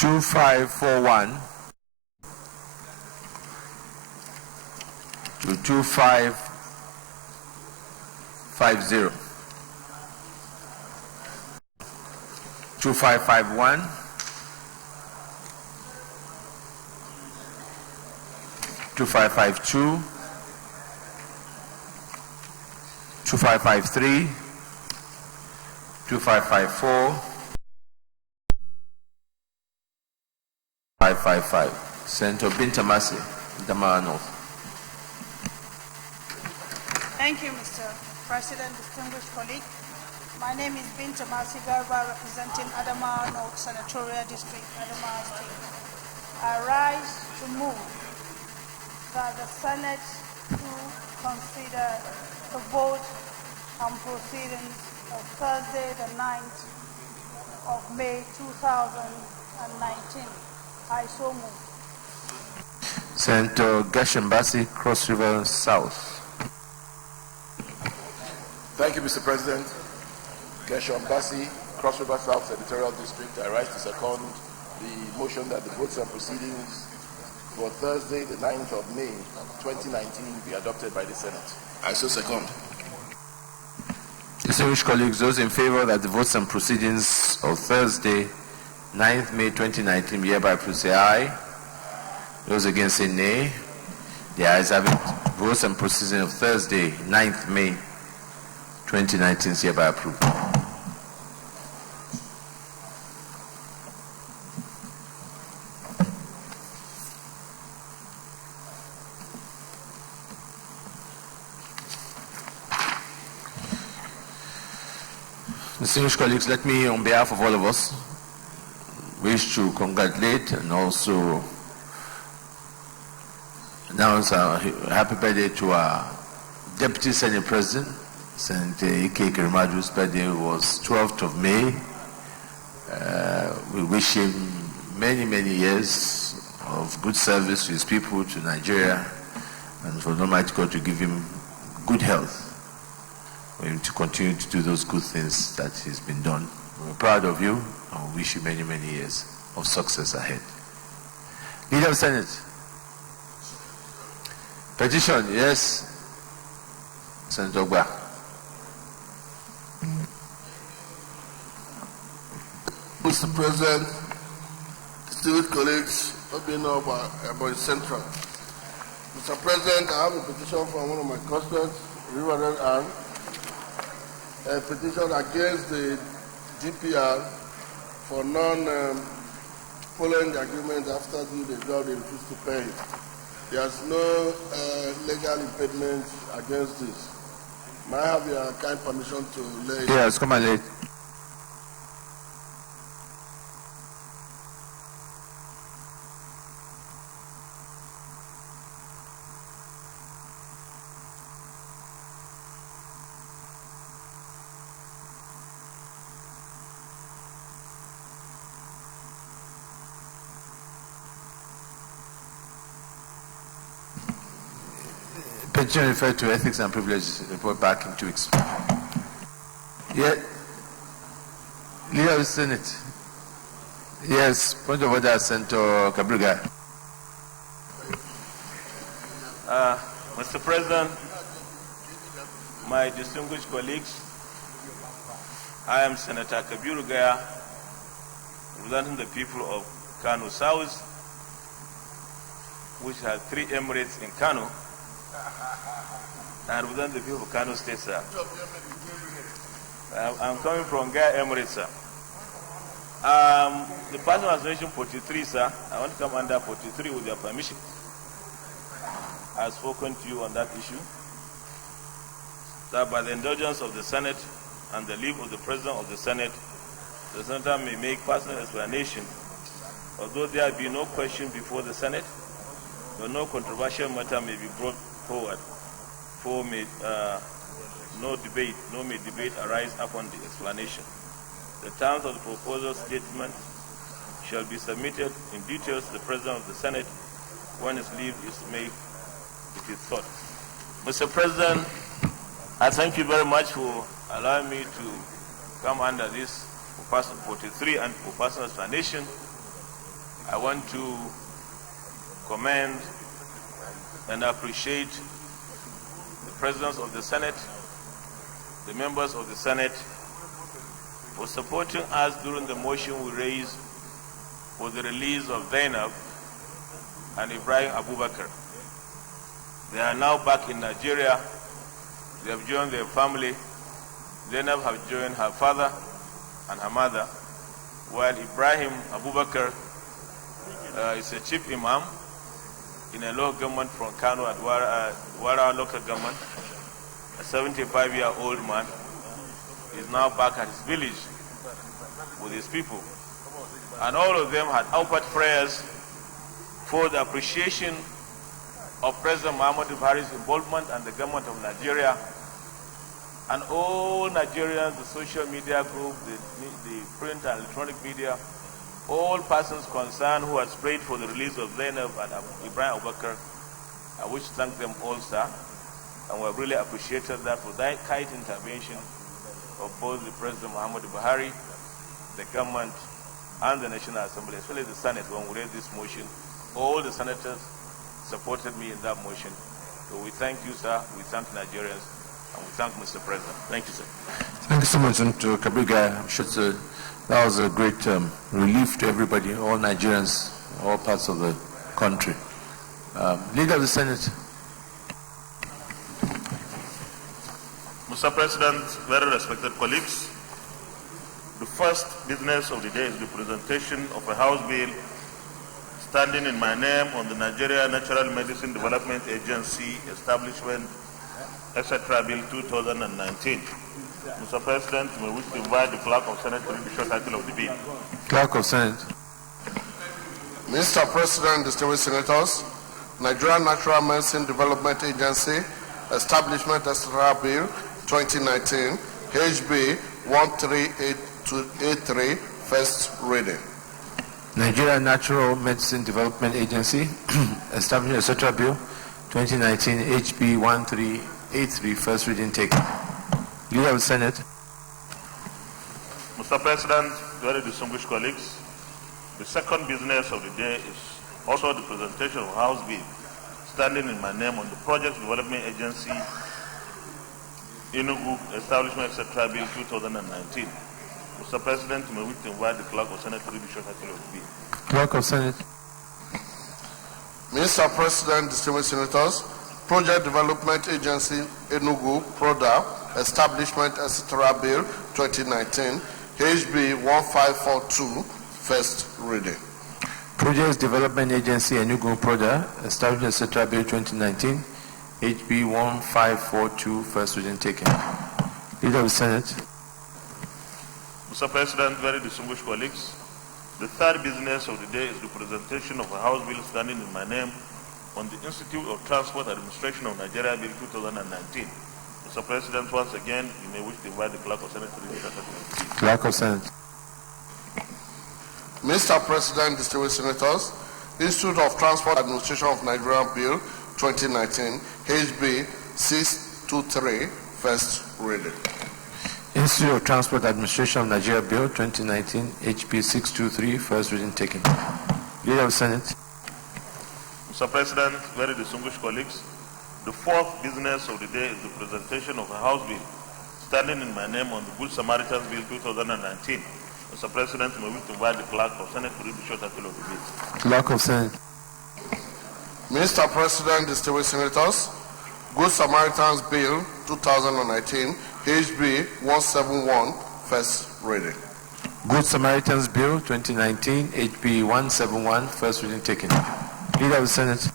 2541 to 2550. 2551 2552 2553 2554 555. Senator Binta Masi, Damara North. Thank you, Mr. President, distinguished colleague. My name is Binta Masi Garba, representing Adamawa North Senatorial District, Adamawa State. I rise to move that the Senate to consider the vote and proceedings of Thursday, the 9th of May 2019. I so move. Senator Gashambasi, Cross River South. Thank you, Mr. President. Gashambasi, Cross River South Senatorial District. I rise to second the motion that the votes and proceedings for Thursday, the 9th of May 2019 be adopted by the Senate. I so second. Distinguished colleagues, those in favor that the votes and proceedings of Thursday, 9th May 2019 be hereby approved, say aye. Those against say nay. The ayes have it. Votes and proceedings of Thursday, 9th May 2019 is hereby approved. Distinguished colleagues, let me, on behalf of all of us, wish to congratulate and also announce a happy birthday to our Deputy Senate President, Senator Ike Kerimadu's birthday was 12th of May. We wish him many, many years of good service to his people, to Nigeria, and for the Almighty God to give him good health, for him to continue to do those good things that he's been done. We're proud of you and we wish you many, many years of success ahead. Leader of Senate. Petition, yes. Senator Ogba. Mr. President, distinguished colleagues, I've been about Central. Mr. President, I have a petition from one of my constituents, Riverend Ann, a petition against the GPR for following the agreement after the job they refused to pay. There's no legal impediment against this. May I have your kind permission to lay? Yes, come and lay. Petition referred to ethics and privileges report back in 2 weeks. Yeah. Leader of the Senate. Yes, point of order, Senator Kabruga. Mr. President, my distinguished colleagues, I am Senator Kabiru Gaya, representing the people of Kano South, which has 3 emirates in Kano, and represent the people of Kano State, sir. I'm coming from Gaya Emirate, sir. The person has mentioned 43, sir. I want to come under 43 with your permission. I've spoken to you on that issue. That by the indulgence of the Senate and the leave of the President of the Senate, the Senator may make personal explanation. Although there be no question before the Senate, but no controversial matter may be brought forward, for no debate arise upon the explanation. The terms of the proposal statement shall be submitted in details to the President of the Senate when his leave is made with his thought. Mr. President, I thank you very much for allowing me to come under this for person 43 and for personal explanation. I want to commend and appreciate the President of the Senate, the members of the Senate, for supporting us during the motion we raised for the release of Zainab and Ibrahim Abubakar. They are now back in Nigeria. They have joined their family. Zainab have joined her father and her mother, while Ibrahim Abubakar is a chief imam in a local government from Kano at Wara local government. A 75-year-old man is now back at his village with his people. And all of them had offered prayers for the appreciation of President Muhammadu Buhari's involvement and the government of Nigeria, and all Nigerians, the social media group, the print and electronic media, all persons concerned who had prayed for the release of Zainab and Ibrahim Abubakar. I wish to thank them all, sir, and we have really appreciated that for that kind intervention of both the President Muhammadu Buhari, the government, and the National Assembly, especially the Senate. When we raised this motion, all the senators supported me in that motion. So we thank you, sir, we thank Nigerians, and we thank Mr. President. Thank you, sir. Thank you so much, Mr. Kabriga. I'm sure that was a great relief to everybody, all Nigerians, all parts of the country. Leader of the Senate. Mr. President, very respected colleagues, the first business of the day is the presentation of a House bill standing in my name on the Nigeria Natural Medicine Development Agency Establishment, etc. Bill 2019. Mr. President, may we invite the Clerk of Senate to read the short title of the bill. Clerk of Senate. Mr. President, distinguished senators, Nigeria Natural Medicine Development Agency Establishment, etc. Bill 2019, HB 13883, first reading. Nigeria Natural Medicine Development Agency Establishment, etc. Bill 2019, HB 1383, first reading taken. Leader of the Senate. Mr. President, very distinguished colleagues, the second business of the day is also the presentation of House bill standing in my name on the Project Development Agency Enugu Establishment, etc. Bill 2019. Mr. President, may we invite the Clerk of Senate to read the short title of the bill. Clerk of Senate. Mr. President, distinguished senators, Project Development Agency Enugu Proda Establishment, etc. Bill 2019, HB 1542, first reading. Project Development Agency Enugu Proda Establishment, etc. Bill 2019, HB 1542, first reading taken. Leader of the Senate. Mr. President, very distinguished colleagues, the third business of the day is the presentation of a House bill standing in my name on the Institute of Transport Administration of Nigeria Bill 2019. Mr. President, once again, you may wish to invite the Clerk of Senate to read the short title of the bill. Clerk of Senate. Mr. President, distinguished senators, Institute of Transport Administration of Nigeria Bill 2019, HB 623, first reading. Institute of Transport Administration of Nigeria Bill 2019, HB 623, first reading taken. Leader of the Senate. Mr. President, very distinguished colleagues, the fourth business of the day is the presentation of a House bill standing in my name on the Good Samaritans Bill 2019. Mr. President, may we invite the Clerk of Senate to read the short title of the bill. Clerk of Senate. Mr. President, distinguished senators, Good Samaritans Bill 2019, HB 171, first reading. Good Samaritans Bill 2019, HB 171, first reading taken. Leader of the Senate.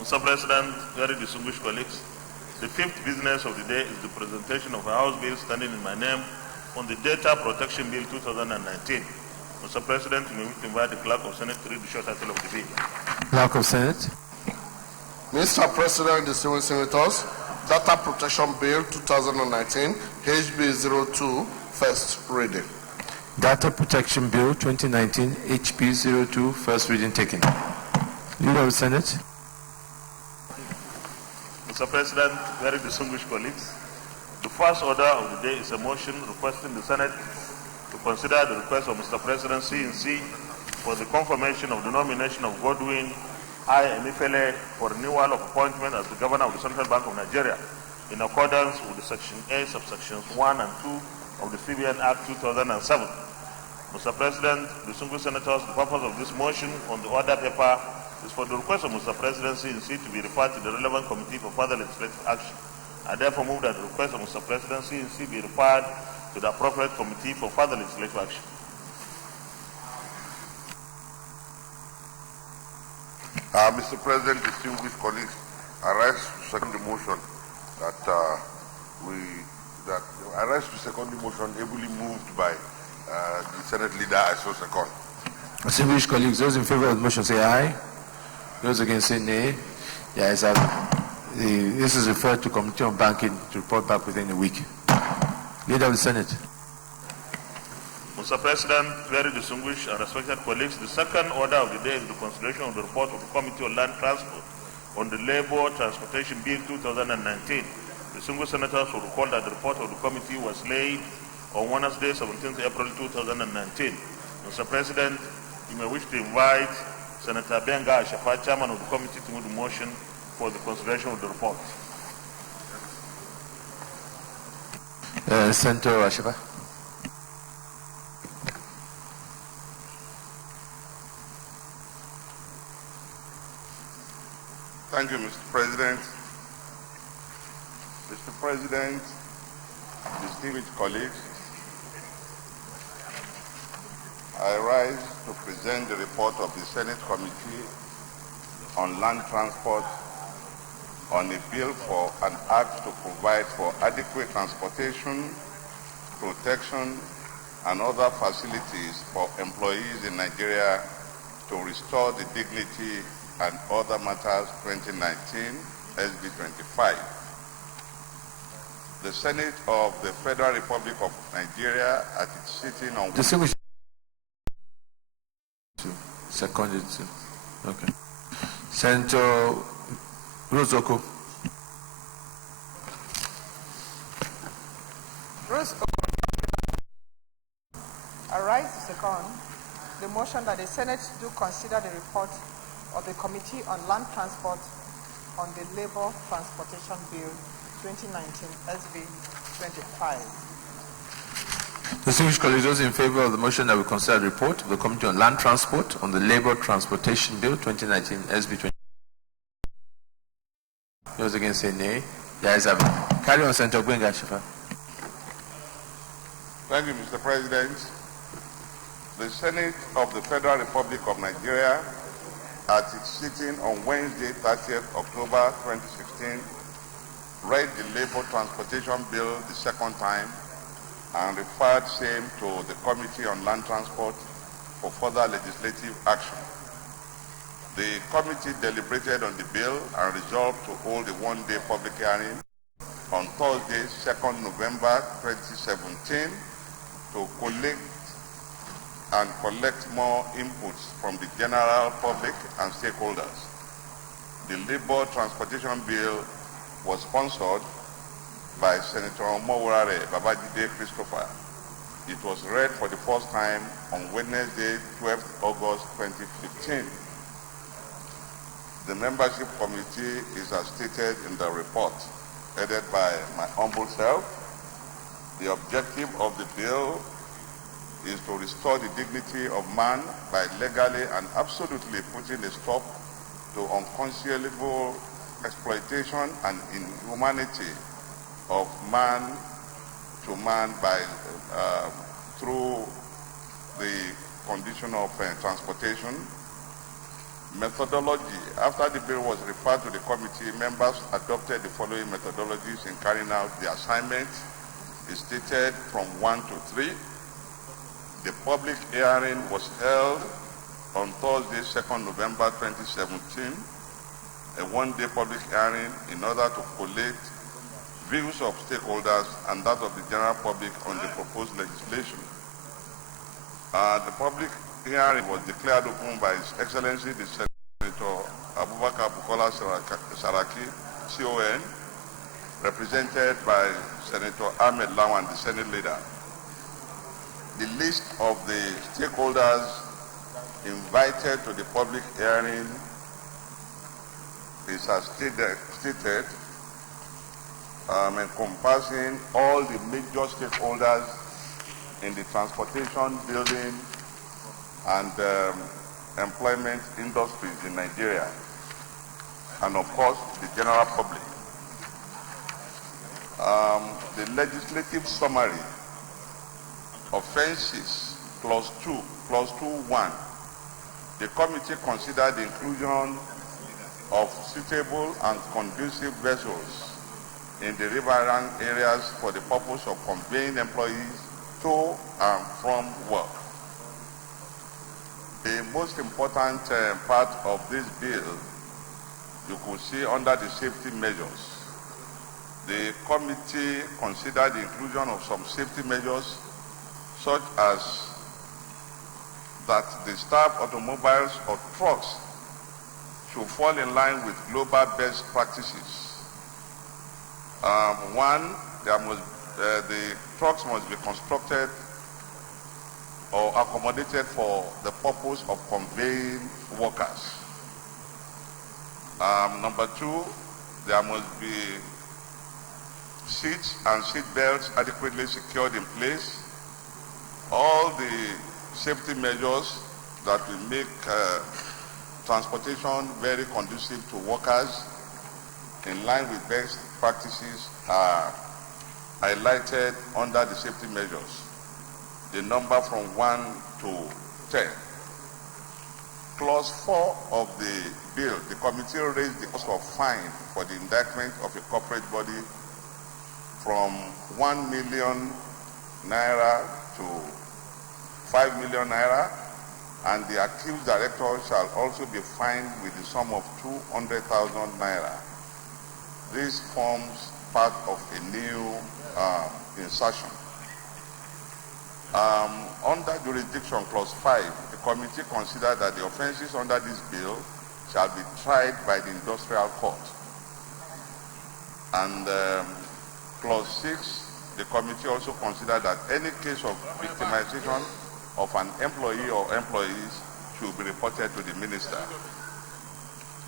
Mr. President, very distinguished colleagues, the fifth business of the day is the presentation of a House bill standing in my name on the Data Protection Bill 2019. Mr. President, may we invite the Clerk of Senate to read the short title of the bill. Clerk of Senate. Mr. President, distinguished senators, Data Protection Bill 2019, HB 02, first reading. Data Protection Bill 2019, HB 02, first reading taken. Leader of the Senate. Mr. President, very distinguished colleagues, the first order of the day is a motion requesting the Senate to consider the request of Mr. President CNC for the confirmation of the nomination of Godwin I. Emifele for renewal of appointment as the Governor of the Central Bank of Nigeria in accordance with the Section A, subsections 1 and 2 of the CBN Act 2007. Mr. President, distinguished senators, the purpose of this motion on the order paper is for the request of Mr. Presidency in seat to be referred to the relevant committee for further legislative action. I therefore move that the request of Mr. Presidency in seat be referred to the appropriate committee for further legislative action. Mr. President, distinguished colleagues, I rise to second the motion I rise to second the motion ably moved by the Senate leader. I so second. Distinguished colleagues, those in favor of the motion say aye. Those against say nay. Yes, this is referred to Committee on Banking to report back within a week. Leader of the Senate. Mr. President, very distinguished and respected colleagues, the second order of the day is the consideration of the report of the Committee on Land Transport on the Labour Transportation Bill 2019. Distinguished senators will recall that the report of the committee was laid on Wednesday, 17th April 2019. Mr. President, you may wish to invite Senator Benga Ashafa, Chairman of the committee, to move the motion for the consideration of the report. Senator Ashafa. Thank you, Mr. President. Mr. President, distinguished colleagues, I rise to present the report of the Senate Committee on Land Transport on a bill for an act to provide for adequate transportation, protection, and other facilities for employees in Nigeria to restore the dignity and other matters 2019, SB 25. The Senate of the Federal Republic of Nigeria at its sitting on... Distinguished. Seconded. Okay. Senator Rozoko. I rise to second the motion that the Senate do consider the report of the Committee on Land Transport on the Labour Transportation Bill 2019 SB 25. Distinguished colleagues, those in favor of the motion that we consider the report of the Committee on Land Transport on the Labour Transportation Bill 2019 SB 25. Those against say nay. The ayes have it. Carry on, Senator Gwenga Ashafa. Thank you, Mr. President. The Senate of the Federal Republic of Nigeria at its sitting on Wednesday, 30th October 2016, read the Labour Transportation Bill the second time and referred same to the Committee on Land Transport for further legislative action. The committee deliberated on the bill and resolved to hold a one-day public hearing on Thursday, 2nd November 2017 to collect more inputs from the general public and stakeholders. The Labour Transportation Bill was sponsored by Senator Omowurare Babajide Christopher. It was read for the first time on Wednesday, 12th August 2015. The membership committee is as stated in the report, headed by my humble self. The objective of the bill is to restore the dignity of man by legally and absolutely putting a stop to unconscionable exploitation and inhumanity of man to man by through the condition of transportation. Methodology. After the bill was referred to the committee, members adopted the following methodologies in carrying out the assignment. It's stated from 1 to 3. The public hearing was held on Thursday, 2nd November 2017, a one-day public hearing in order to collate views of stakeholders and that of the general public on the proposed legislation. The public hearing was declared open by His Excellency the Senator Abubakar Bukola Saraki, CON, represented by Senator Ahmed Lawan, the Senate leader. The list of the stakeholders invited to the public hearing is as stated, encompassing all the major stakeholders in the transportation, building, and employment industries in Nigeria, and of course the general public. The legislative summary, offenses, clause 2.1, the committee considered the inclusion of suitable and conducive vessels in the riverine areas for the purpose of conveying employees to and from work. The most important part of this bill, you could see under the safety measures. The committee considered the inclusion of some safety measures such as that the staff automobiles or trucks should fall in line with global best practices. One, the trucks must be constructed or accommodated for the purpose of conveying workers. Number two, there must be seats and seat belts adequately secured in place. All the safety measures that will make transportation very conducive to workers in line with best practices are highlighted under the safety measures. The number from 1 to 10. Clause 4 of the bill, the committee raised the cost of fine for the indictment of a corporate body from 1 million naira to 5 million naira, and the accused director shall also be fined with the sum of 200,000 naira. This forms part of a new insertion. Under jurisdiction clause 5, the committee considered that the offenses under this bill shall be tried by the industrial court. And clause 6, the committee also considered that any case of victimization of an employee or employees should be reported to the minister.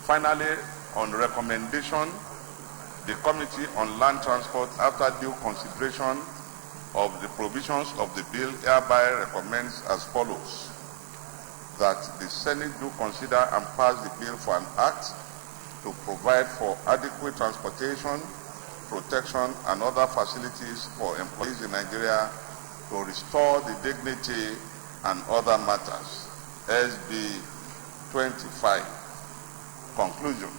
Finally, on recommendation, the Committee on Land Transport, after due consideration of the provisions of the bill, hereby recommends as follows: that the Senate do consider and pass the bill for an act to provide for adequate transportation, protection, and other facilities for employees in Nigeria to restore the dignity and other matters. SB 25. Conclusion.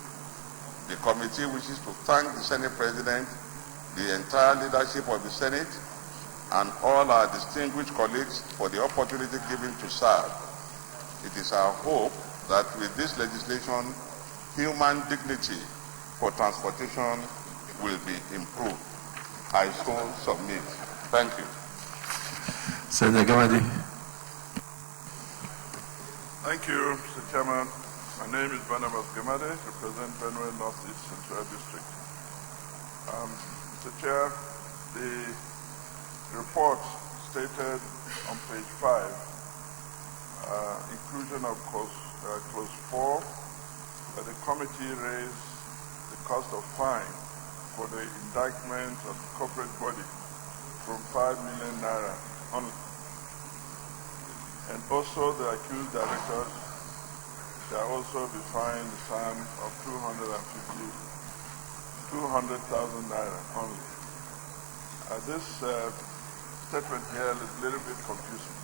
The committee wishes to thank the Senate President, the entire leadership of the Senate, and all our distinguished colleagues for the opportunity given to serve. It is our hope that with this legislation, human dignity for transportation will be improved. I so submit. Thank you. Senator Gamadi. Thank you, Mr. Chairman. My name is Barnabas Gamade, represent Plenary Northeast Central District. Mr. Chair, the report stated on page 5, inclusion of clause 4, that the committee raised the cost of fine for the indictment of the corporate body from 5 million naira only. And also the accused directors shall also be fined the sum of 200,000 naira only. This statement here is a little bit confusing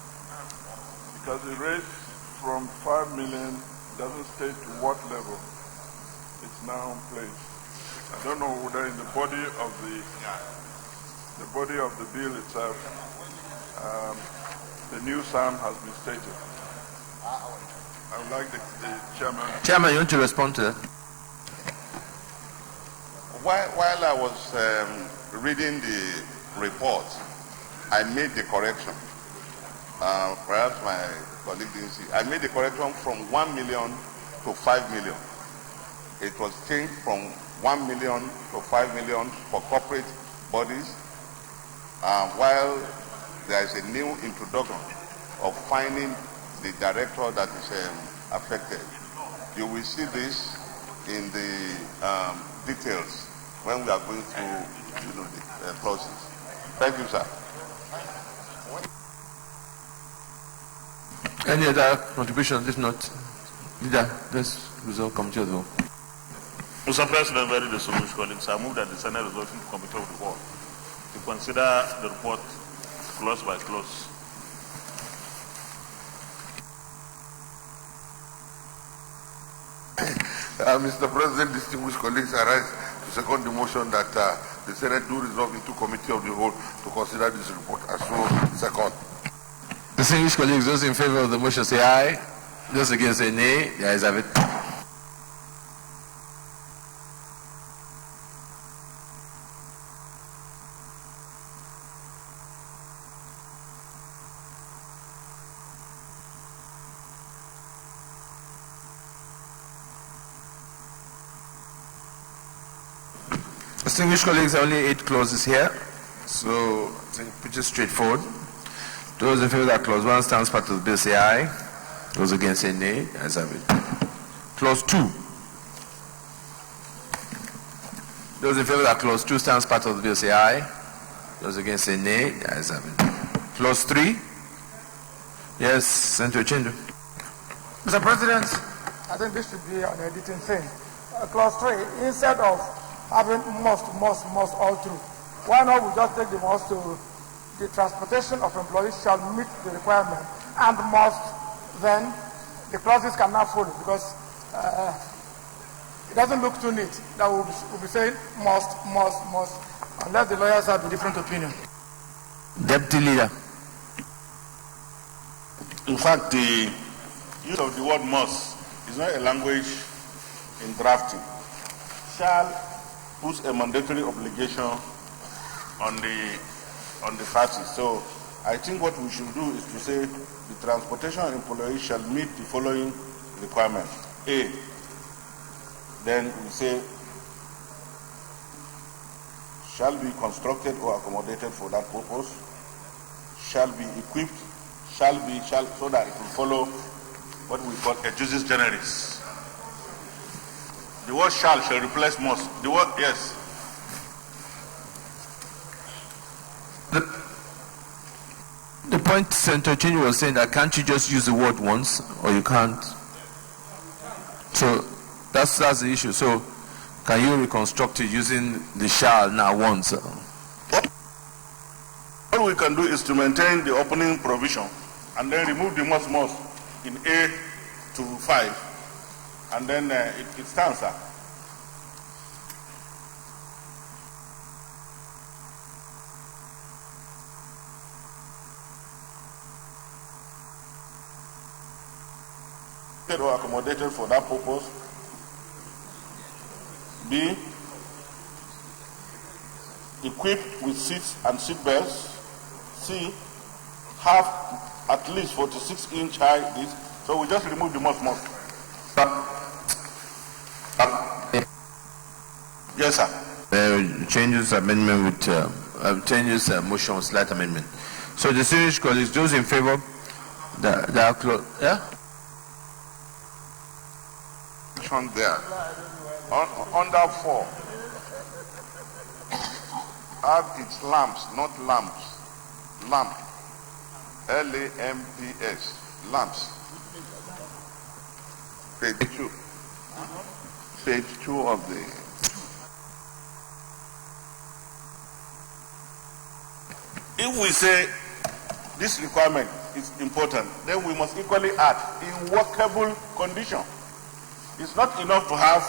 because it raised from 5 million, doesn't state to what level it's now placed. I don't know whether in the body of the bill itself, the new sum has been stated. I would like the chairman. Chairman, you want to respond to that? While I was reading the report, I made the correction. Perhaps my colleague didn't see. I made the correction from 1 million to 5 million. It was changed from 1 million to 5 million for corporate bodies, while there is a new introduction of fining the director that is affected. You will see this in the details when we are going through the clauses. Thank you, sir. Any other contributions? If not, leader, let's resolve committee of the whole. Mr. President, very distinguished colleagues, I move that the Senate resolution to committee of the whole to consider the report clause by clause. Mr. President, distinguished colleagues, I rise to second the motion that the Senate do resolve into committee of the whole to consider this report. As so, second. Distinguished colleagues, those in favor of the motion say aye. Those against say nay. The ayes have it. Distinguished colleagues, there are only 8 clauses here, so I think pretty straightforward. Those in favor that clause 1 stands part of the bill say aye. Those against say nay. As have it. Clause 2. Those in favor that clause 2 stands part of the bill say aye. Those against say nay. As have it. Clause 3. Yes, Senator Chindo. Mr. President, I think this should be an editing thing. Clause 3, instead of having must all through, why not we just take the must to the transportation of employees shall meet the requirement and must, then the clauses can now follow, because it doesn't look too neat that we'll be saying must, unless the lawyers have a different opinion. Deputy Leader. In fact, the use of the word must is not a language in drafting. Shall puts a mandatory obligation on the parties. So I think what we should do is to say the transportation employee shall meet the following requirements. A, then we say shall be constructed or accommodated for that purpose, shall be equipped, shall, so that it will follow what we call a juris generis. The word shall replace must. The word, yes. The point Senator Chinny was saying that can't you just use the word once, or you can't? So that's the issue. So can you reconstruct it using the shall now once? What we can do is to maintain the opening provision and then remove the must in A to 5. And then it stands there. Or accommodated for that purpose. B, equipped with seats and seat belts. C, have at least 46-inch high disc. So we just remove the must. Yes, sir. Changes amendment with changes motion with slight amendment. So the distinguished colleagues, those in favor, that clause, yeah. There. Under 4, have its lamps, not lamps. Lamp. L-A-M-P-S. Lamps. Page 2. Page 2 of the... If we say this requirement is important, then we must equally add in workable condition. It's not enough to have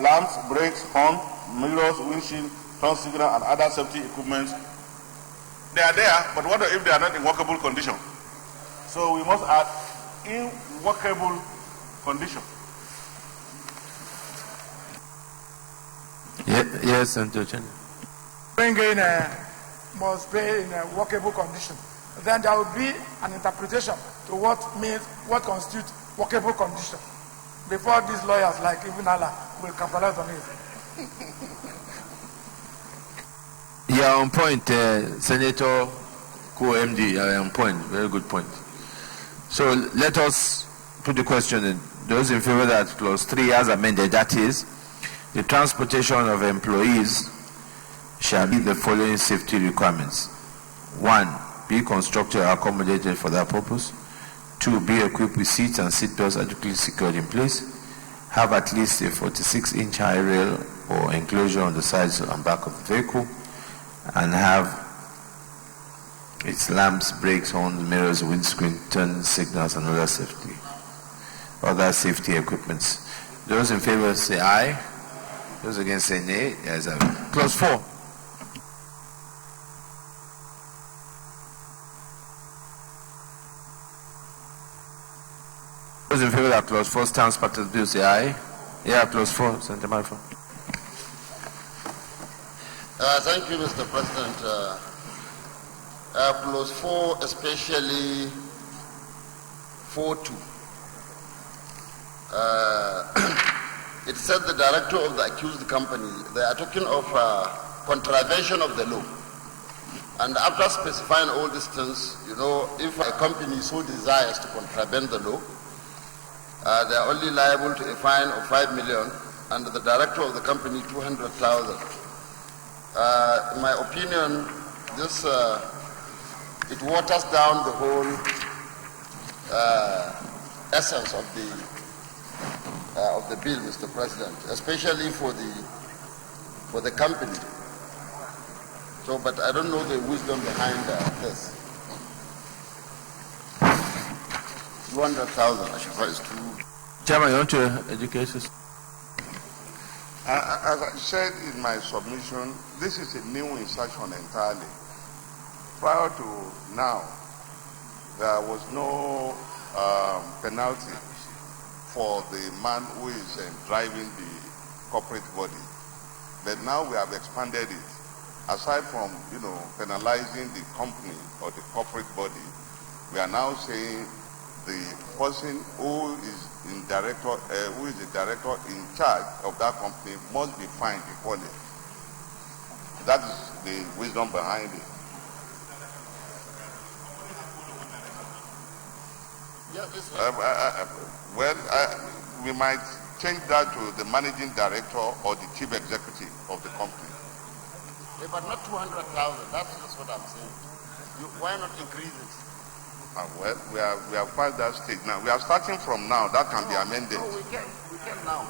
lamps, brakes, horn, mirrors, windshield, turn signal, and other safety equipment. They are there, but what if they are not in workable condition? So we must add in workable condition. Yes, Senator Chen. Bring in must be in a workable condition. Then there will be an interpretation to what constitutes workable condition, before these lawyers like Ibn Allah will capitalize on it. You are on point, Senator Co-MD. You are on point. Very good point. So let us put the question in. Those in favor that clause 3 as amended, that is, the transportation of employees shall meet the following safety requirements. 1, be constructed or accommodated for that purpose. 2, be equipped with seats and seat belts adequately secured in place. Have at least a 46-inch high rail or enclosure on the sides and back of the vehicle, and have its lamps, brakes, horns, mirrors, windscreen, turn signals, and other safety equipments. Those in favor say aye. Those against say nay. Yes, clause 4. Those in favor that clause 4 stands part of the bill say aye. Yeah, clause 4. Senator Malfa. Thank you, Mr. President. Clause 4, especially 4.2. It said the director of the accused company, they are talking of contravention of the law. And after specifying all these things, you know, if a company so desires to contravene the law, they are only liable to a fine of 5 million, and the director of the company 200,000. In my opinion, this it waters down the whole essence of the bill, Mr. President, especially for the company. So, but I don't know the wisdom behind this. 200,000, I should is too. Chairman, you want to educate us? As I said in my submission, this is a new insertion entirely. Prior to now, there was no penalty for the man who is driving the corporate body. But now we have expanded it. Aside from, you know, penalizing the company or the corporate body, we are now saying the person who is the director in charge of that company must be fined equally. That is the wisdom behind it. We might change that to the managing director or the chief executive of the company. Yeah, but not 200,000. That's what I'm saying. Why not increase it? Well, we have passed that stage now. We are starting from now. That can be amended. No, we can now.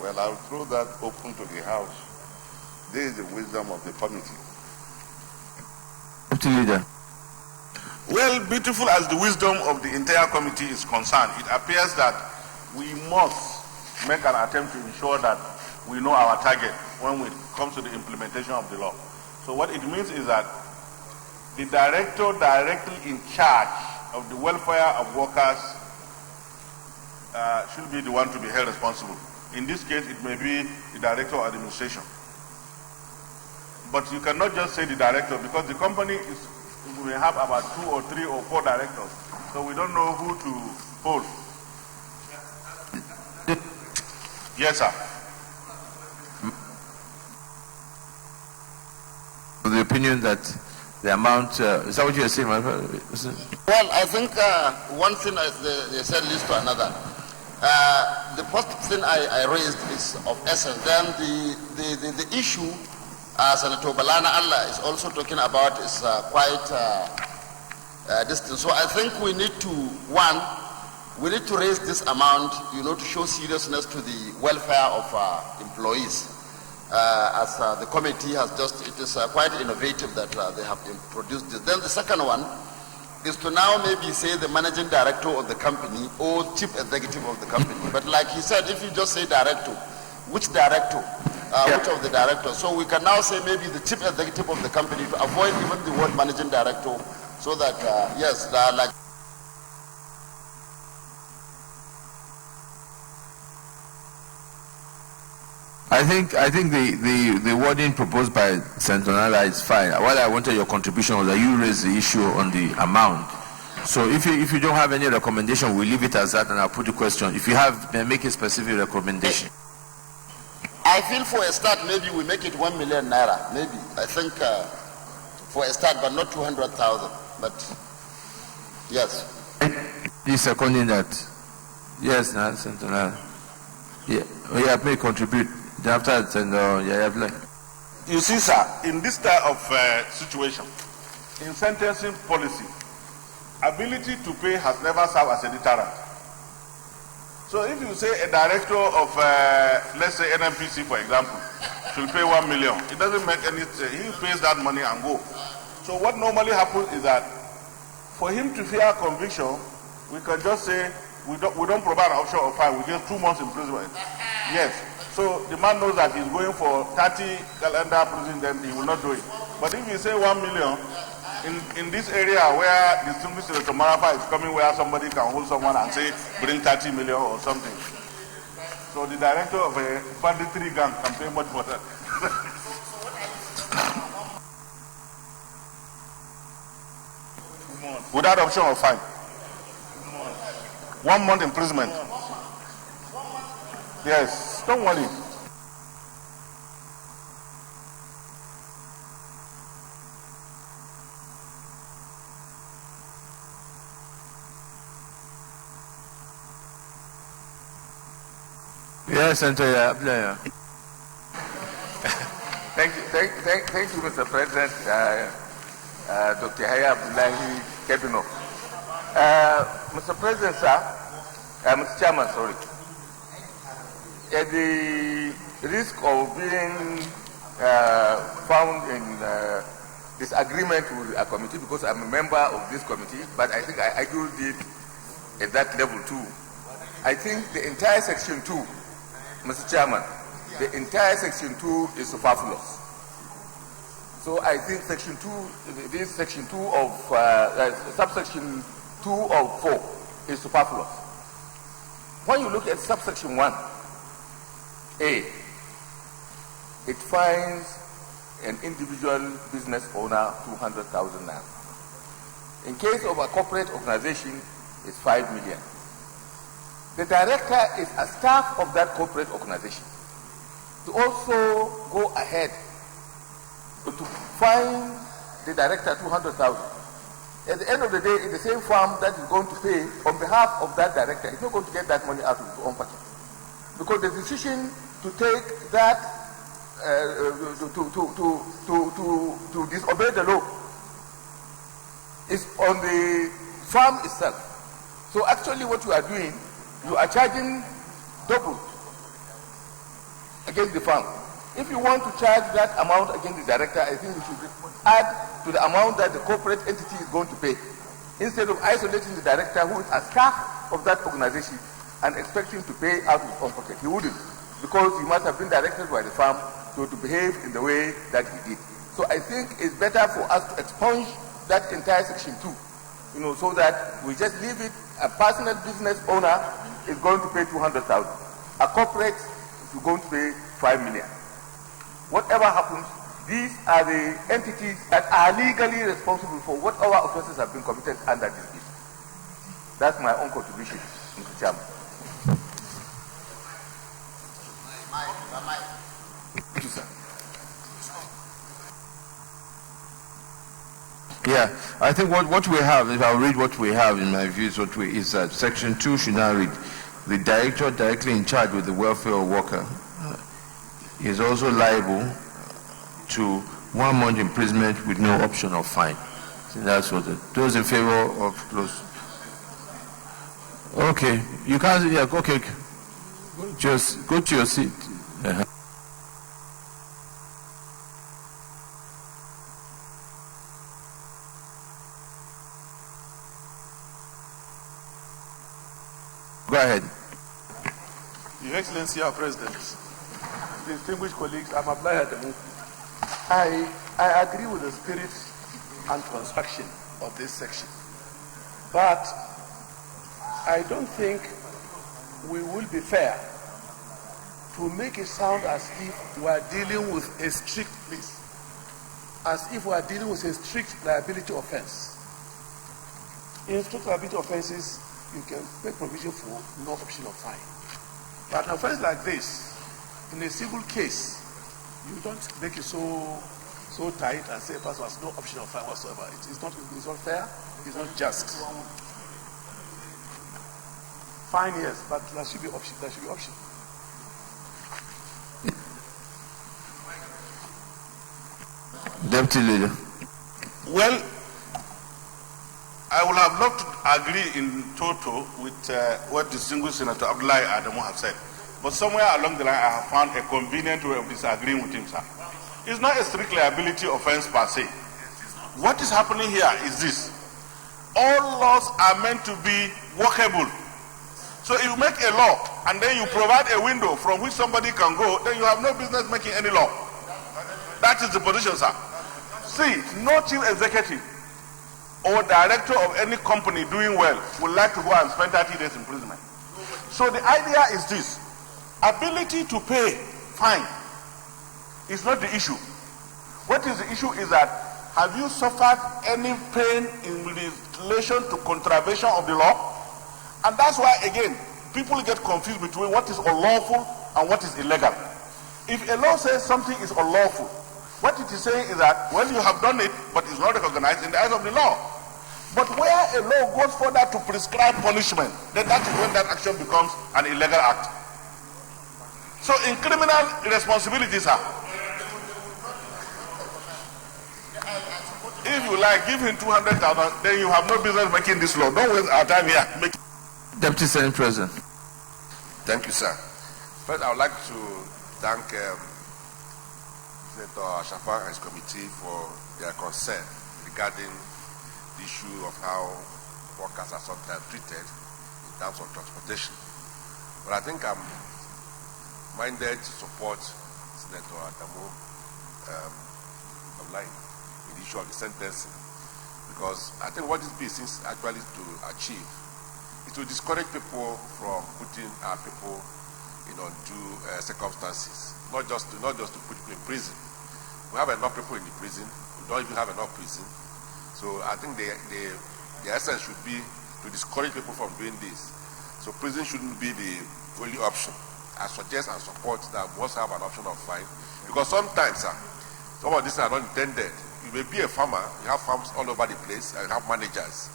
Well, I'll throw that open to the House. This is the wisdom of the committee. Leader. Well, beautiful as the wisdom of the entire committee is concerned, it appears that we must make an attempt to ensure that we know our target when it comes to the implementation of the law. So what it means is that the director directly in charge of the welfare of workers should be the one to be held responsible. In this case, it may be the director of administration. But you cannot just say the director, because the company may have about 2 or 3 or 4 directors. So we don't know who to hold. Yes, sir. The opinion that the amount, is that what you are saying, my brother? Well, I think one thing, as they said, leads to another. The first thing I raised is of essence. Then the issue Senator Balana Allah is also talking about is quite distant. So I think we need to raise this amount, you know, to show seriousness to the welfare of employees. As the committee has just, it is quite innovative that they have introduced this. Then the second one is to now maybe say the managing director of the company or chief executive of the company. But like he said, if you just say director, which director? Which of the directors? So we can now say maybe the chief executive of the company to avoid even the word managing director, so that yes, like. I think the wording proposed by Senator Nala is fine. What I wanted your contribution was that you raised the issue on the amount. So if you don't have any recommendation, we'll leave it as that, and I'll put the question. If you have, then make a specific recommendation. I feel for a start, maybe we make it 1 million naira. Maybe. I think for a start, but not 200,000. But yes. He's seconding that. Yes, Senator. Yeah, we have may contribute. After that, and you see, sir, in this type of situation, in sentencing policy, ability to pay has never served as a deterrent. So if you say a director of, let's say NMPC, for example, should pay 1 million, it doesn't make any sense. He pays that money and go. So what normally happens is that for him to fear conviction, we can just say we don't provide an option of fine. We give 2 months imprisonment. Yes. So the man knows that he's going for 30 calendar prison, then he will not do it. But if you say 1 million, in this area where distinguished Senator Marafa is coming, where somebody can hold someone and say, bring 30 million or something. So the director of a banditry gang can pay much more than without option of fine. 1 month imprisonment. Yes, don't worry. Yes, Senator. Yeah. Thank you, Mr. President. Dr. Haya Abdullahi Kebino. Mr. President, sir, Mr. Chairman, sorry. At the risk of being found in disagreement with a committee, because I'm a member of this committee, but I think I argued it at that level too. I think the entire Section 2, Mr. Chairman, the entire Section 2 is superfluous. So I think Section 2, this Section 2 of, subsection 2 of 4 is superfluous. When you look at subsection 1, A, it fines an individual business owner 200,000 naira. In case of a corporate organization, it's 5 million. The director is a staff of that corporate organization. To also go ahead to fine the director 200,000. At the end of the day, in the same firm that is going to pay on behalf of that director, he's not going to get that money out of his own pocket. Because the decision to take that, to disobey the law is on the firm itself. So actually what you are doing, you are charging double against the firm. If you want to charge that amount against the director, I think you should add to the amount that the corporate entity is going to pay, instead of isolating the director who is a staff of that organization and expecting to pay out of his own pocket. He wouldn't, because he must have been directed by the firm to behave in the way that he did. So I think it's better for us to expunge that entire Section 2, so that we just leave it. A personal business owner is going to pay 200,000. A corporate is going to pay 5 million. Whatever happens, these are the entities that are legally responsible for whatever offenses have been committed under this bill. That's my own contribution, Mr. Chairman. Thank you, sir. Yeah, I think what we have, if I read what we have in my view, is that Section 2 should now read, the director directly in charge with the welfare of worker is also liable to 1 month imprisonment with no option of fine. So that's what those in favor of close. Okay, you can't. Yeah, okay. Just go to your seat. Go ahead. Your Excellency, our President, distinguished colleagues, I'm Abdullahi Adamu. I agree with the spirit and construction of this section, but I don't think we will be fair to make it sound as if we are dealing with a strict list, as if we are dealing with a strict liability offense. In strict liability offenses, you can make provision for no option of fine. But an offense like this, In a civil case, you don't make it so tight and say a person has no option of fine whatsoever. It's not fair, it's not just. Fine, yes, but there should be option. There should be option. Deputy Leader. Well, I would have loved to agree in total with what distinguished Senator Abdullahi Adamu has said. But somewhere along the line, I have found a convenient way of disagreeing with him, sir. It's not a strict liability offense per se. What is happening here is this. All laws are meant to be workable. So if you make a law and then you provide a window from which somebody can go, then you have no business making any law. That is the position, sir. See, no chief executive or director of any company doing well would like to go and spend 30 days imprisonment. So the idea is this. Ability to pay fine is not the issue. What is the issue is that have you suffered any pain in relation to contravention of the law? And that's why, again, people get confused between what is unlawful and what is illegal. If a law says something is unlawful, what it is saying is that, well, you have done it, but it's not recognized in the eyes of the law. But where a law goes further to prescribe punishment, then that is when that action becomes an illegal act. So in criminal responsibilities, sir, if you like, give him 200,000, then you have no business making this law. Don't waste our time here. Deputy Senate President. Thank you, sir. First, I would like to thank Senator Shafar and his committee for their concern regarding the issue of how workers are sometimes treated in terms of transportation. But I think I'm minded to support Senator Adamu online in the issue of the sentencing, because I think what this bill seems actually to achieve is to discourage people from putting our people in undue circumstances, not just to put people in prison. We have enough people in the prison. We don't even have enough prison. So I think the essence should be to discourage people from doing this. So prison shouldn't be the only option. I suggest and support that we must have an option of fine, because sometimes, some of these are not intended. You may be a farmer, you have farms all over the place, and you have managers,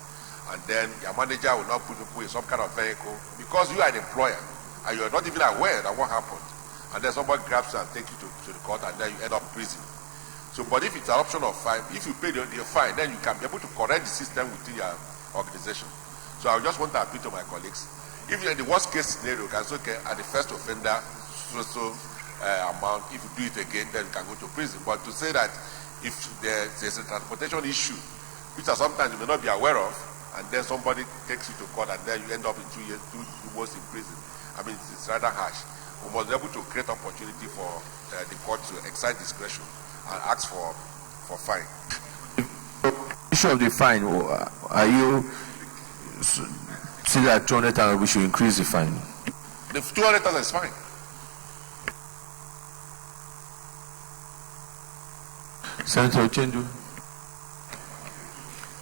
and then your manager will not put people in some kind of vehicle because you are an employer and you are not even aware that what happened, and then somebody grabs you and takes you to the court, and then you end up in prison. So, but if it's an option of fine, if you pay the fine, then you can be able to correct the system within your organization. So I just want to appeal to my colleagues. If you're in the worst case scenario, you can say, okay, at the first offender, amount, if you do it again, then you can go to prison. But to say that if there's a transportation issue, which are sometimes you may not be aware of, and then somebody takes you to court, and then you end up in 2 years, 2 months in prison, I mean, it's rather harsh. We must be able to create opportunity for the court to exercise discretion and ask for fine. Issue of the fine, are you see that 200,000 we should increase the fine? The 200,000 is fine. Senator Ochendu.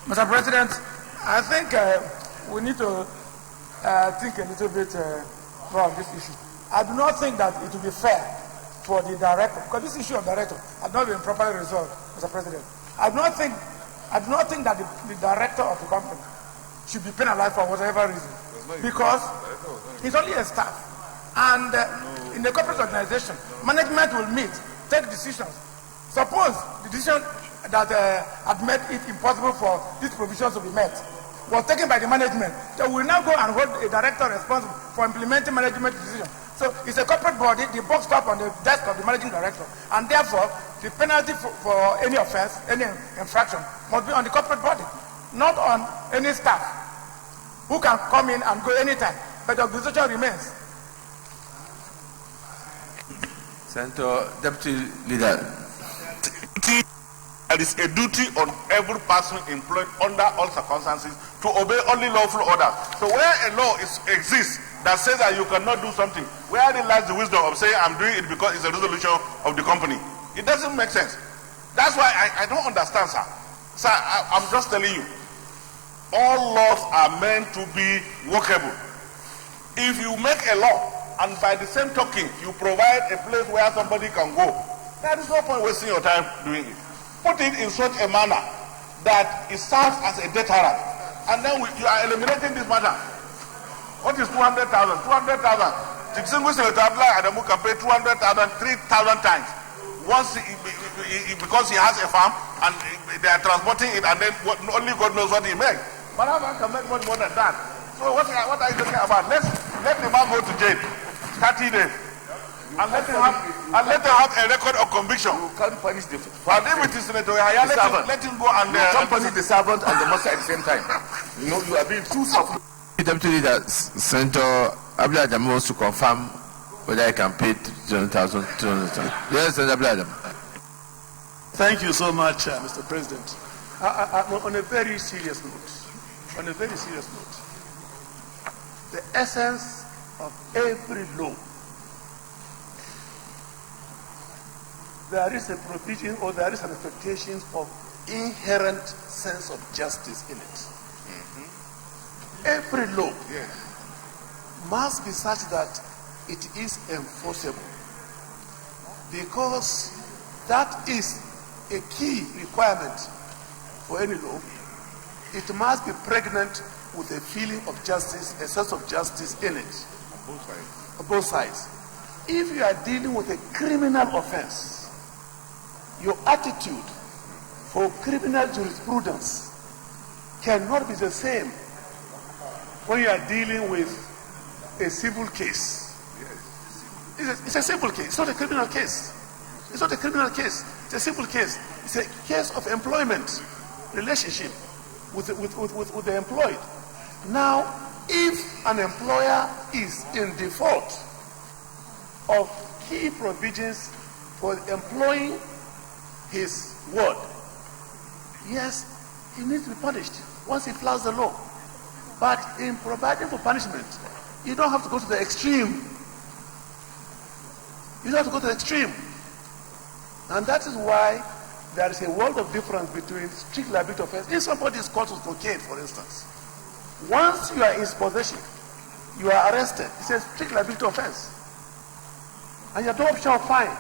Mr. President, I think we need to think a little bit more of this issue. I do not think that it will be fair for the director, because this issue of director has not been properly resolved, Mr. President. I do not think that the director of the company should be penalized for whatever reason, because he's only a staff. And in the corporate organization, management will meet, take decisions. Suppose the decision that had made it impossible for these provisions to be met was taken by the management. So we will now go and hold a director responsible for implementing management decisions. So it's a corporate body, the box stop on the desk of the managing director, and therefore the penalty for any offense, any infraction, must be on the corporate body, not on any staff who can come in and go anytime, but the organization remains. Senator, Deputy Leader. There is a duty on every person employed under all circumstances to obey only lawful orders. So where a law exists that says that you cannot do something, where lies the wisdom of saying I'm doing it because it's a resolution of the company? It doesn't make sense. That's why I don't understand, sir. Sir, I'm just telling you, all laws are meant to be workable. If you make a law and by the same token, you provide a place where somebody can go, there is no point wasting your time doing it. Put it in such a manner that it serves as a deterrent, and then you are eliminating this matter. What is 200,000? 200,000. Distinguished Senator Abdullah Adamu can pay 200,000 3,000 times. Once because he has a farm and they are transporting it, and then only God knows what he makes. But I can make much more than that. So what are you talking about? Let the man go to jail 30 days. And let him have a record of conviction. You can't punish the But if it is Senator Yahya, let him go and... You can't punish the servant and the master at the same time. You know, you are being too soft. Deputy Leader, Senator Abdullah Adamu wants to confirm whether I can pay 200,000. Yes, Senator Abdullah Adamu. Thank you so much, Mr. President. On a very serious note, the essence of every law, there is a provision or there is an expectation of inherent sense of justice in it. Every law must be such that it is enforceable, because that is a key requirement for any law. It must be pregnant with a feeling of justice, a sense of justice in it. On both sides. If you are dealing with a criminal offense, your attitude for criminal jurisprudence cannot be the same when you are dealing with a civil case. It's a civil case. It's not a criminal case. It's not a criminal case. It's a civil case. It's a case of employment relationship with the employed. Now, if an employer is in default of key provisions for employing his ward, yes, he needs to be punished once he flouts the law. But in providing for punishment, you don't have to go to the extreme. You don't have to go to the extreme. And that is why there is a world of difference between strict liability offense. If somebody is caught with cocaine, for instance, once you are in his possession, you are arrested. It's a strict liability offense. And you have no option of fine.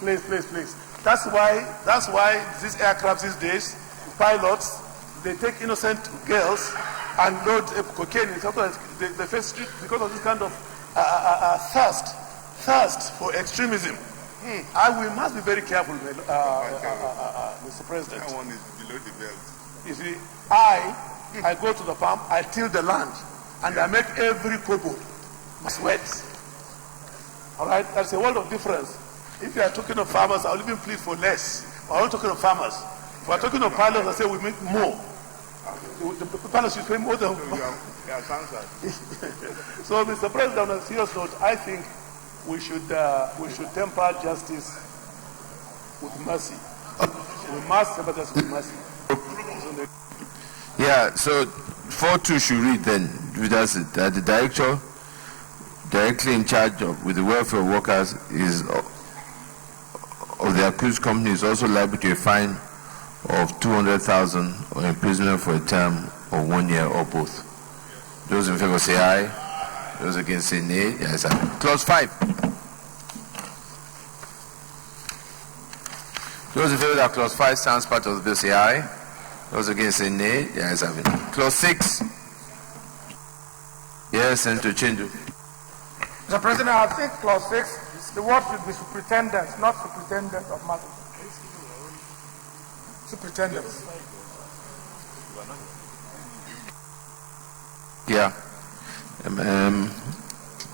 Please. That's why these aircrafts these days, pilots, they take innocent girls and load cocaine in sometimes they face street because of this kind of thirst for extremism. And we must be very careful, Mr. President. That one is below the belt. You see, I go to the farm, I till the land, and I make every kobo sweat. All right, that's a world of difference. If you are talking of farmers, I'll even plead for less. I'm not talking of farmers. If we're talking of pilots, I say we make more. The pilots should pay more than. So, Mr. President, on a serious note, I think we should temper justice with mercy. We must temper justice with mercy. Yeah, so 4.2 should read then, that's it, that the director directly in charge of with the welfare of workers is of the accused company is also liable to a fine of 200,000 or imprisonment for a term of 1 year or both. Those in favor say aye. Those against say nay. Yes, aye. Clause 5. Those in favor that clause 5 stands part of the bill say aye. Those against say nay. Yes, have it. Clause 6. Yes, Senator Chindu. Mr. President, I think clause 6, the word should be superintendent, not superintendent of matters. Superintendents. Yeah.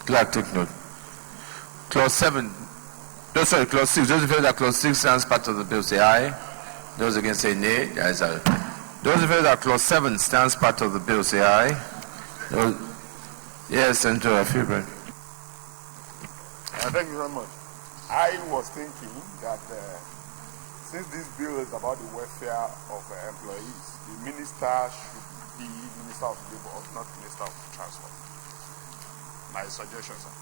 Clerk, take note. Clause 7. No, sorry, clause 6. Those in favor that clause 6 stands part of the bill say aye. Those against say nay. Yes, aye. Those in favor that clause 7 stands part of the bill say aye. Those, yes, Senator Afibre. Thank you very much. I was thinking that since this bill is about the welfare of employees, the minister should be Minister of Labour, not Minister of Transport. My suggestion, sir.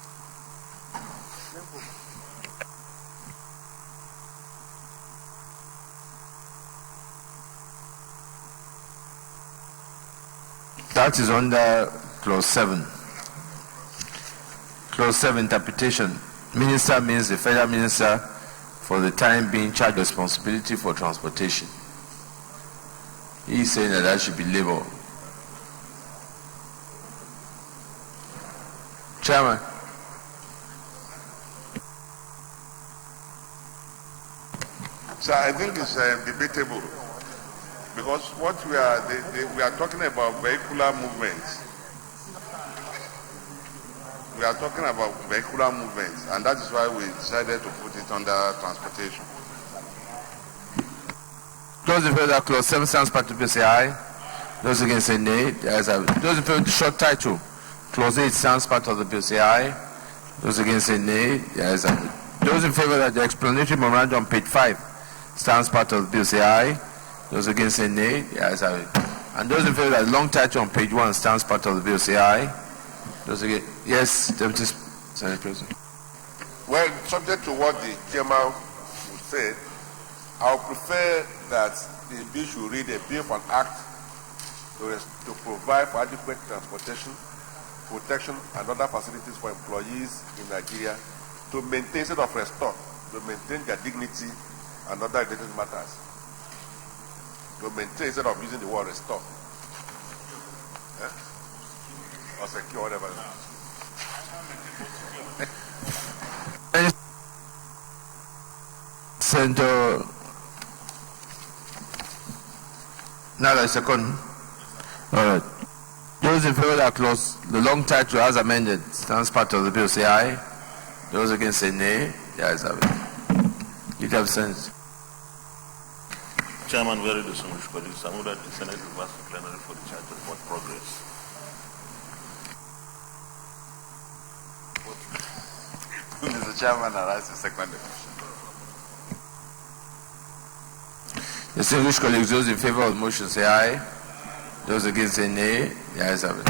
That is under clause 7. Clause 7, interpretation. Minister means the federal minister for the time being charged responsibility for transportation. He's saying that should be labor. Chairman. So I think it's debatable because what we are talking about vehicular movements. We are talking about vehicular movements, and that is why we decided to put it under transportation. Those in favor of that clause 7 stands part to say aye. Those against say nay. Those in favor of the short title, clause 8 stands part of the bill say aye. Those against say nay. Those in favor that the explanatory memorandum on page 5 stands part of the bill say aye. Those against say nay. And those in favor that the long title on page 1 stands part of the bill say aye. Those against, yes, Deputy Senate President. Well, subject to what the chairman would say, I would prefer that the bill should read a bill for an act to provide for adequate transportation, protection, and other facilities for employees in Nigeria to maintain, instead of restore, to maintain their dignity and other related matters. To maintain instead of using the word restore. Or secure, whatever. Senator, now the second. All right. Those in favor of that clause, the long title as amended stands part of the bill say aye. Those against say nay. The ayes have it. Leader of the Senate. Chairman, very distinguished colleagues, I move that the Senate reverse the plenary for the charge of what progress. Mr. Chairman, I rise to second the motion. Distinguished colleagues, those in favor of the motion say aye. Those against say nay. The ayes have it.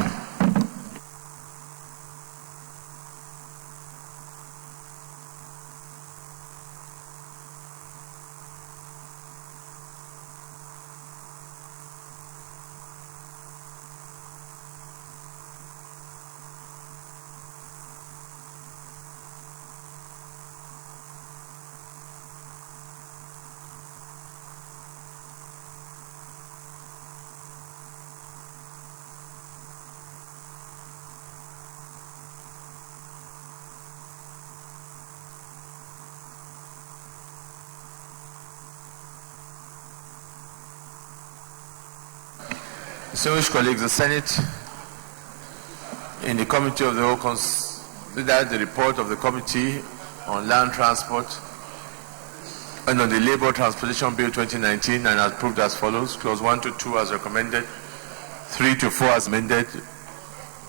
Distinguished colleagues, the Senate, in the Committee of the Whole, considered the report of the Committee on Land Transport and on the Labour Transportation Bill 2019 and approved as follows. Clause 1 to 2 as recommended, 3 to 4 as amended,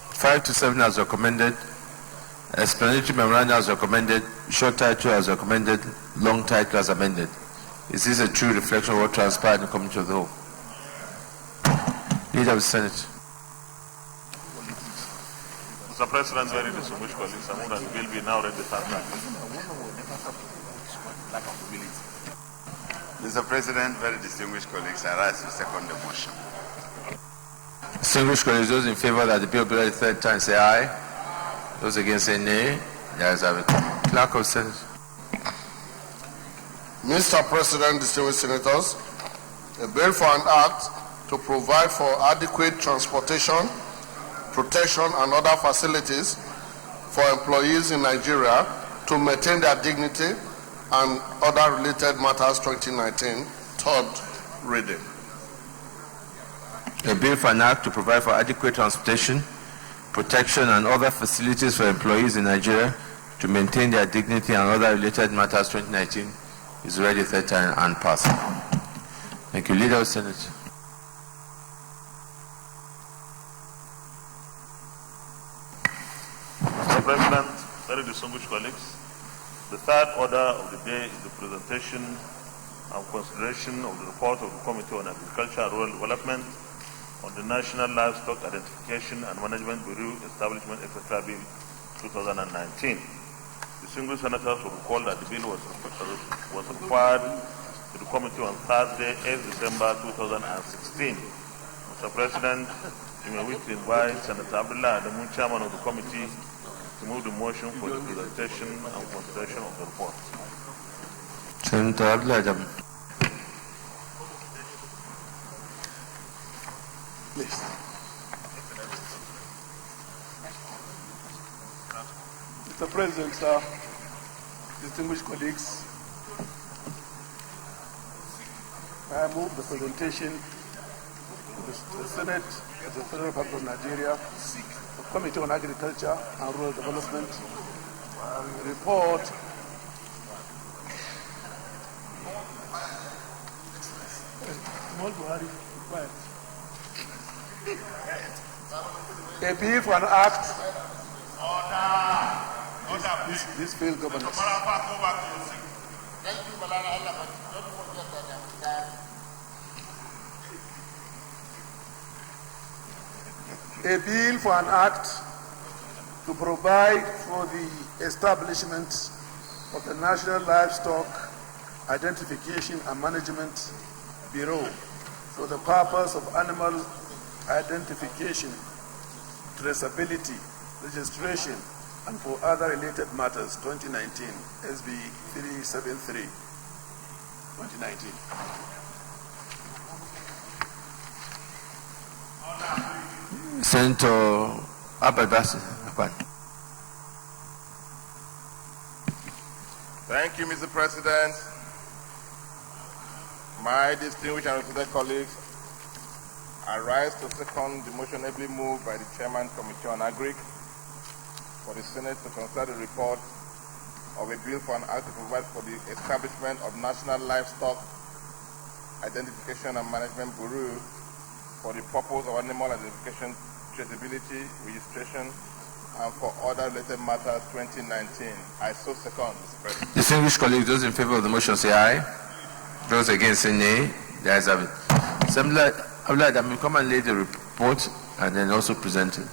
5 to 7 as recommended, explanatory memorandum as recommended, short title as recommended, long title as amended. Is this a true reflection of what transpired in the Committee of the Whole? Leader of the Senate. Mr. President, very distinguished colleagues, I move that the bill be now read the third time. Mr. President, very distinguished colleagues, I rise to second the motion. Distinguished colleagues, those in favor that the bill be read the third time say aye. Those against say nay. The ayes have it. Clerk of Senate. Mr. President, distinguished senators, a bill for an act to provide for adequate transportation, protection, and other facilities for employees in Nigeria to maintain their dignity and other related matters 2019, third reading. A bill for an act to provide for adequate transportation, protection, and other facilities for employees in Nigeria to maintain their dignity and other related matters 2019 is read the third time and passed. Thank you. Leader of the Senate. Mr. President, very distinguished colleagues, the third order of the day is the presentation and consideration of the report of the Committee on Agriculture and Rural Development on the National Livestock Identification and Management Bureau Establishment, etc. Bill 2019. Distinguished senators will recall that the bill was referred to the committee on Thursday, 8 December 2016. Mr. President, you may wish to invite Senator Abdullah Adamu, chairman of the committee, to move the motion for the presentation and consideration of the report. Senator Abdullah. Please. Mr. President, sir, distinguished colleagues, I move the presentation to the Senate of the Federal Republic of Nigeria, the Committee on Agriculture and Rural Development, report a bill for an act. This failed governance. A bill for an act to provide for the establishment of the National Livestock Identification and Management Bureau for the purpose of animal identification, traceability, registration, and for other related matters, 2019, SB 373, 2019. Senator Abadasi. Thank you, Mr. President. My distinguished and respected colleagues, I rise to second the motion ably moved by the Chairman Committee on Agric for the Senate to consider the report of a bill for an act to provide for the establishment of National Livestock Identification and Management Bureau for the purpose of animal identification, traceability, registration, and for other related matters 2019. I so second, Mr. President. Distinguished colleagues, those in favor of the motion say aye. Those against say nay. The ayes have it. Assembly, I would like that we come and lay the report and then also present it.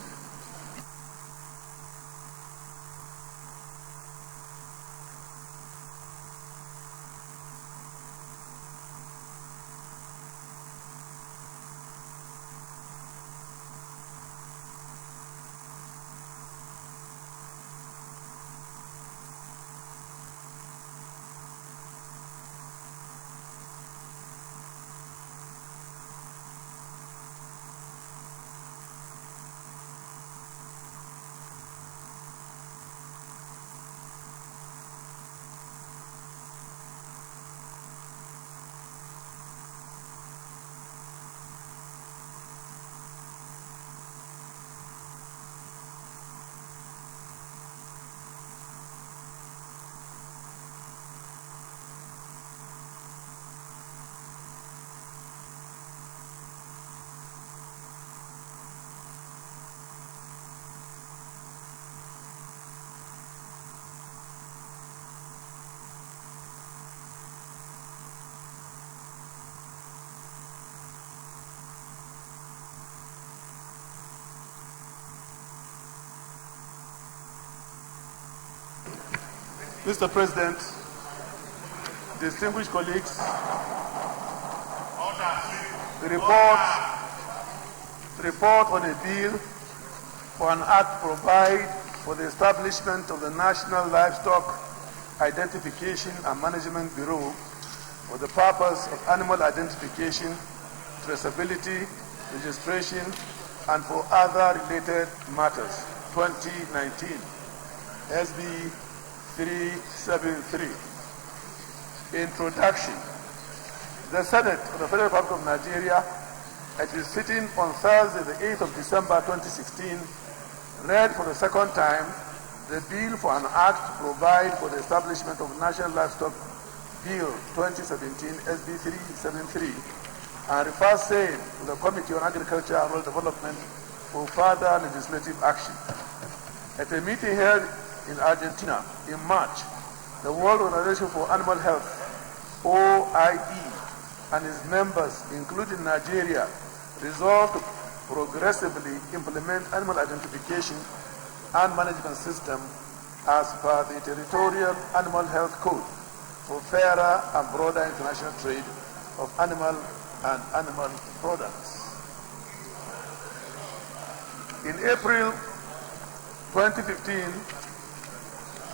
Mr. President, distinguished colleagues, the report on a bill for an act to provide for the establishment of the National Livestock Identification and Management Bureau for the purpose of animal identification, traceability, registration, and for other related matters, 2019, SB 373. Introduction. The Senate of the Federal Republic of Nigeria, at its sitting on Thursday, the 8th of December 2016, read for the second time the bill for an act to provide for the establishment of National Livestock Bill 2017, SB 373, and refers same to the Committee on Agriculture and Rural Development for further legislative action. At a meeting held in Argentina in March, the World Organization for Animal Health, OIE, and its members, including Nigeria, resolved to progressively implement animal identification and management system as per the Territorial Animal Health Code for fairer and broader international trade of animal and animal products. In April 2015,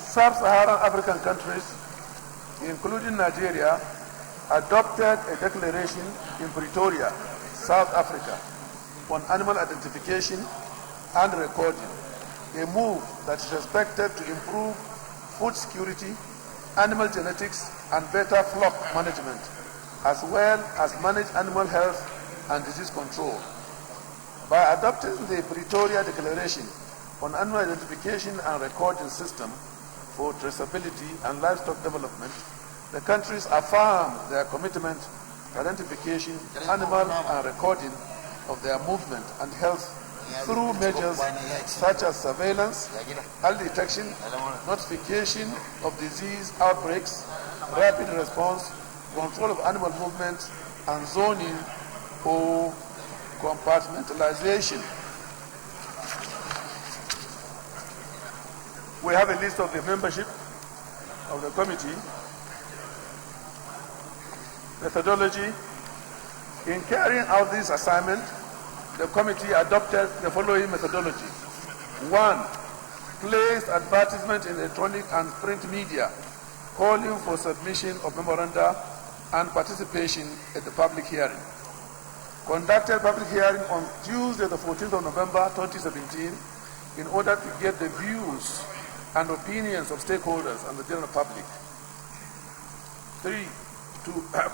sub-Saharan African countries, including Nigeria, adopted a declaration in Pretoria, South Africa, on animal identification and recording, a move that is expected to improve food security, animal genetics, and better flock management, as well as manage animal health and disease control. By adopting the Pretoria Declaration on Animal Identification and Recording System for Traceability and Livestock Development, the countries affirm their commitment to identification, animal and recording of their movement and health through measures such as surveillance, early detection, notification of disease outbreaks, rapid response, control of animal movement, and zoning or compartmentalization. We have a list of the membership of the committee. Methodology. In carrying out this assignment, the committee adopted the following methodology. 1. Placed advertisement in electronic and print media calling for submission of memoranda and participation at the public hearing. Conducted public hearing on Tuesday, the 14th of November 2017, in order to get the views and opinions of stakeholders and the general public. 3.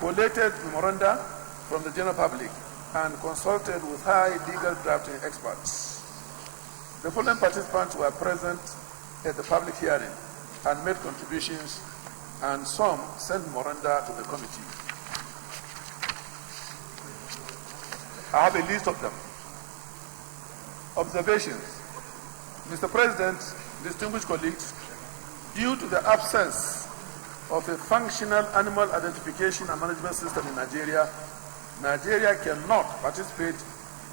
Collated memoranda from the general public and consulted with high legal drafting experts. The following participants were present at the public hearing and made contributions, and some sent memoranda to the committee. I have a list of them. Observations. Mr. President, distinguished colleagues, due to the absence of a functional animal identification and management system in Nigeria, Nigeria cannot participate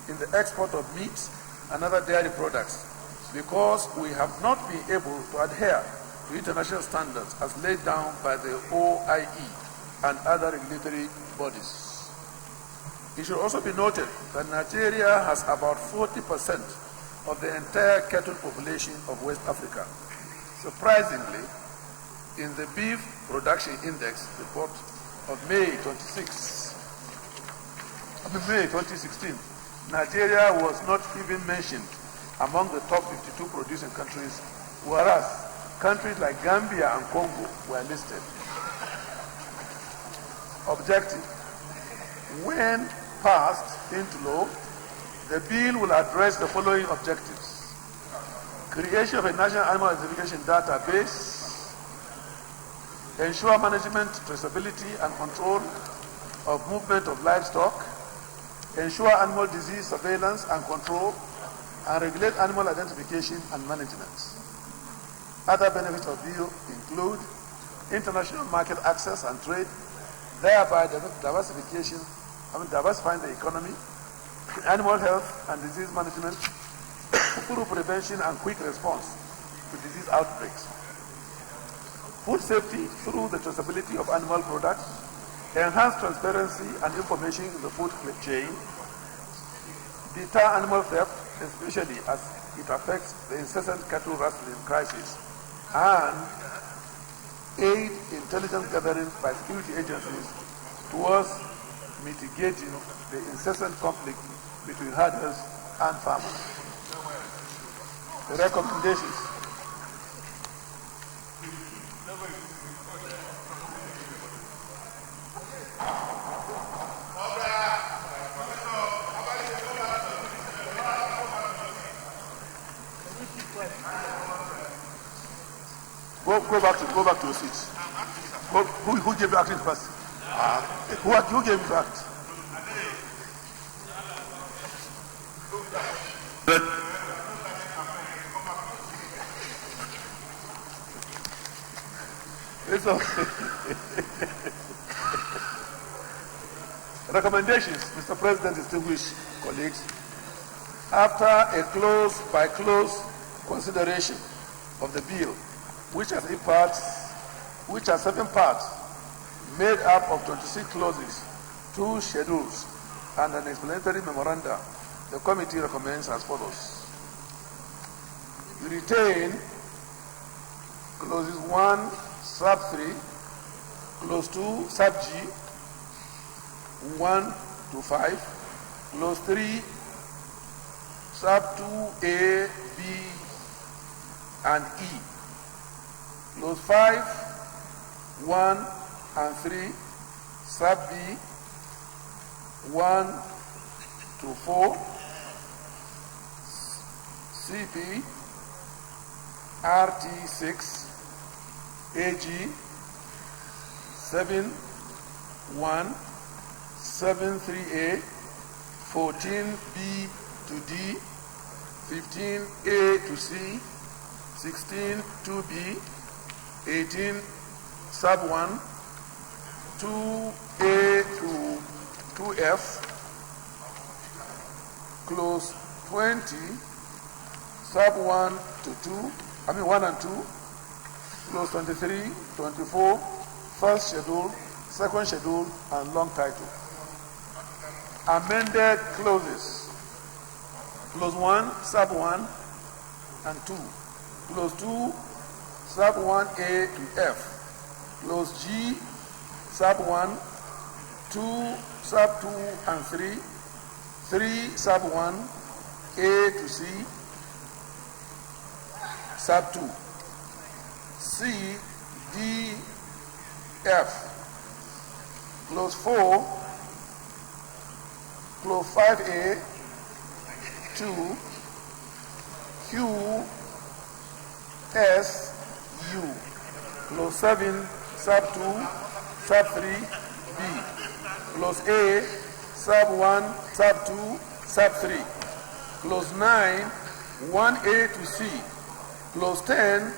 in the export of meat and other dairy products because we have not been able to adhere to international standards as laid down by the OIE and other regulatory bodies. It should also be noted that Nigeria has about 40% of the entire cattle population of West Africa. Surprisingly, in the Beef Production Index report of May 2016, Nigeria was not even mentioned among the top 52 producing countries, whereas countries like Gambia and Congo were listed. Objective. When passed into law, the bill will address the following objectives: creation of a national animal identification database, ensure management, traceability, and control of movement of livestock, ensure animal disease surveillance and control, and regulate animal identification and management. Other benefits of the bill include international market access and trade, thereby diversifying the economy, animal health and disease management through prevention and quick response to disease outbreaks, food safety through the traceability of animal products, enhance transparency and information in the food chain, deter animal theft, especially as it affects the incessant cattle rustling crisis, and aid intelligence gathering by security agencies towards mitigating the incessant conflict between herders and farmers. The recommendations. Go back to your seats. Who gave you acting first? Who gave you act? It's okay. Recommendations, Mr. President, distinguished colleagues. After a close consideration of the bill, which has 7 parts made up of 26 clauses, 2 schedules, and an explanatory memoranda, the committee recommends as follows. You retain clauses 1, sub 3, clause 2, sub G, 1 to 5, clause 3, sub 2A, B, and E. Clause 5, 1 and 3, sub B, 1 to 4, CB, RT6, AG, 7, 1, 7, 3A, 14B to D, 15A to C, 16 2B, 18 sub 1, 2A to 2F, clause 20, sub 1 to 1 and 2, clause 23, 24, first schedule, second schedule, and long title. Amended clauses. Clause 1, sub 1 and 2. Clause 2, sub 1A to F. Clause G, sub 1, 2, sub 2 and 3, 3, sub 1, A to C, sub 2. C, D, F. Clause 4, clause 5A, 2, Q, S, U. Clause 7, sub 2, sub 3, B. Clause A, sub 1, sub 2, sub 3. Clause 9, 1A to C. Clause 10,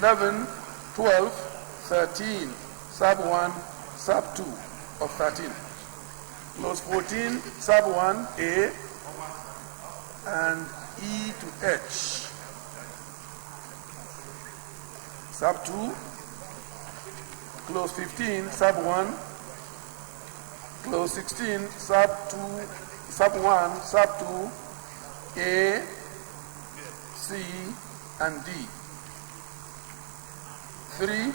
11, 12, 13, sub 1, sub 2 of 13. Clause 14, sub 1A and E to H. Sub 2, clause 15, sub 1, clause 16, sub 2, sub 1, sub 2, A, C, and D. 3,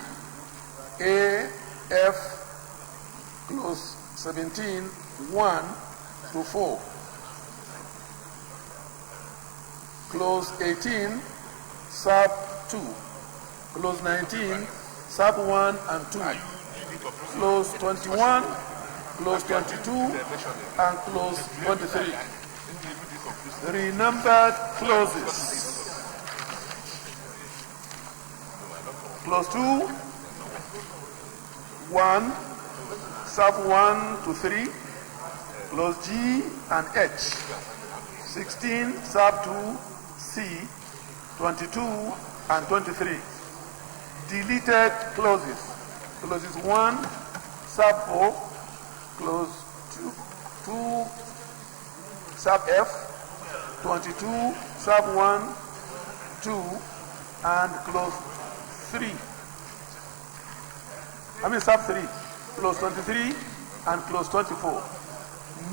A, F, clause 17, 1 to 4. Clause 18, sub 2. Clause 19, sub 1 and 2. Clause 21, clause 22, and clause 23. Renumbered clauses. Clause 2, 1, sub 1 to 3, clause G and H. 16, sub 2, C, 22, and 23. Deleted clauses. Clauses 1, sub 4, clause 2, sub F, 22, sub 1, 2, and clause 3. Sub 3, clause 23, and clause 24.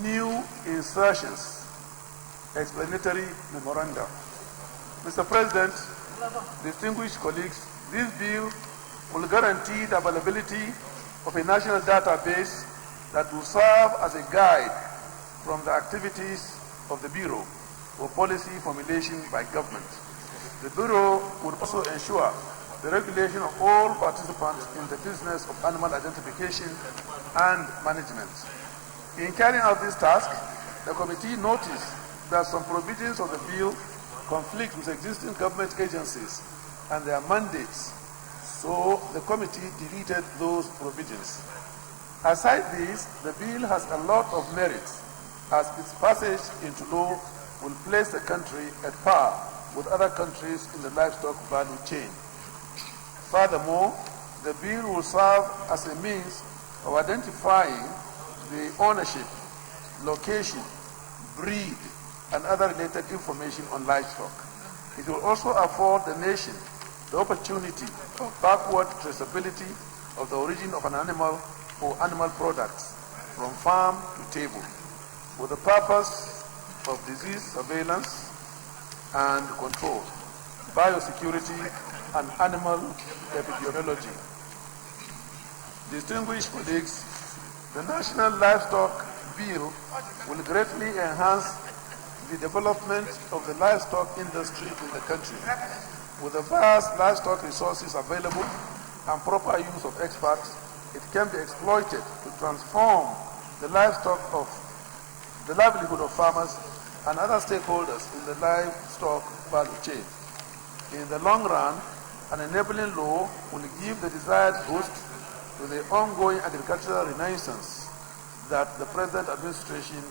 New insertions. Explanatory memoranda. Mr. President, distinguished colleagues, this bill will guarantee the availability of a national database that will serve as a guide from the activities of the Bureau for policy formulation by government. The Bureau will also ensure the regulation of all participants in the business of animal identification and management. In carrying out this task, the committee noticed that some provisions of the bill conflict with existing government agencies and their mandates, so the committee deleted those provisions. Aside this, the bill has a lot of merit, as its passage into law will place the country at par with other countries in the livestock value chain. Furthermore, the bill will serve as a means of identifying the ownership, location, breed, and other related information on livestock. It will also afford the nation the opportunity of backward traceability of the origin of an animal or animal products from farm to table, for the purpose of disease surveillance and control. biosecurity, and animal epidemiology. Distinguished colleagues, the National Livestock Bill will greatly enhance the development of the livestock industry in the country. With the vast livestock resources available and proper use of experts, it can be exploited to transform the livelihood of farmers and other stakeholders in the livestock value chain. In the long run, an enabling law will give the desired boost to the ongoing agricultural renaissance that the present administration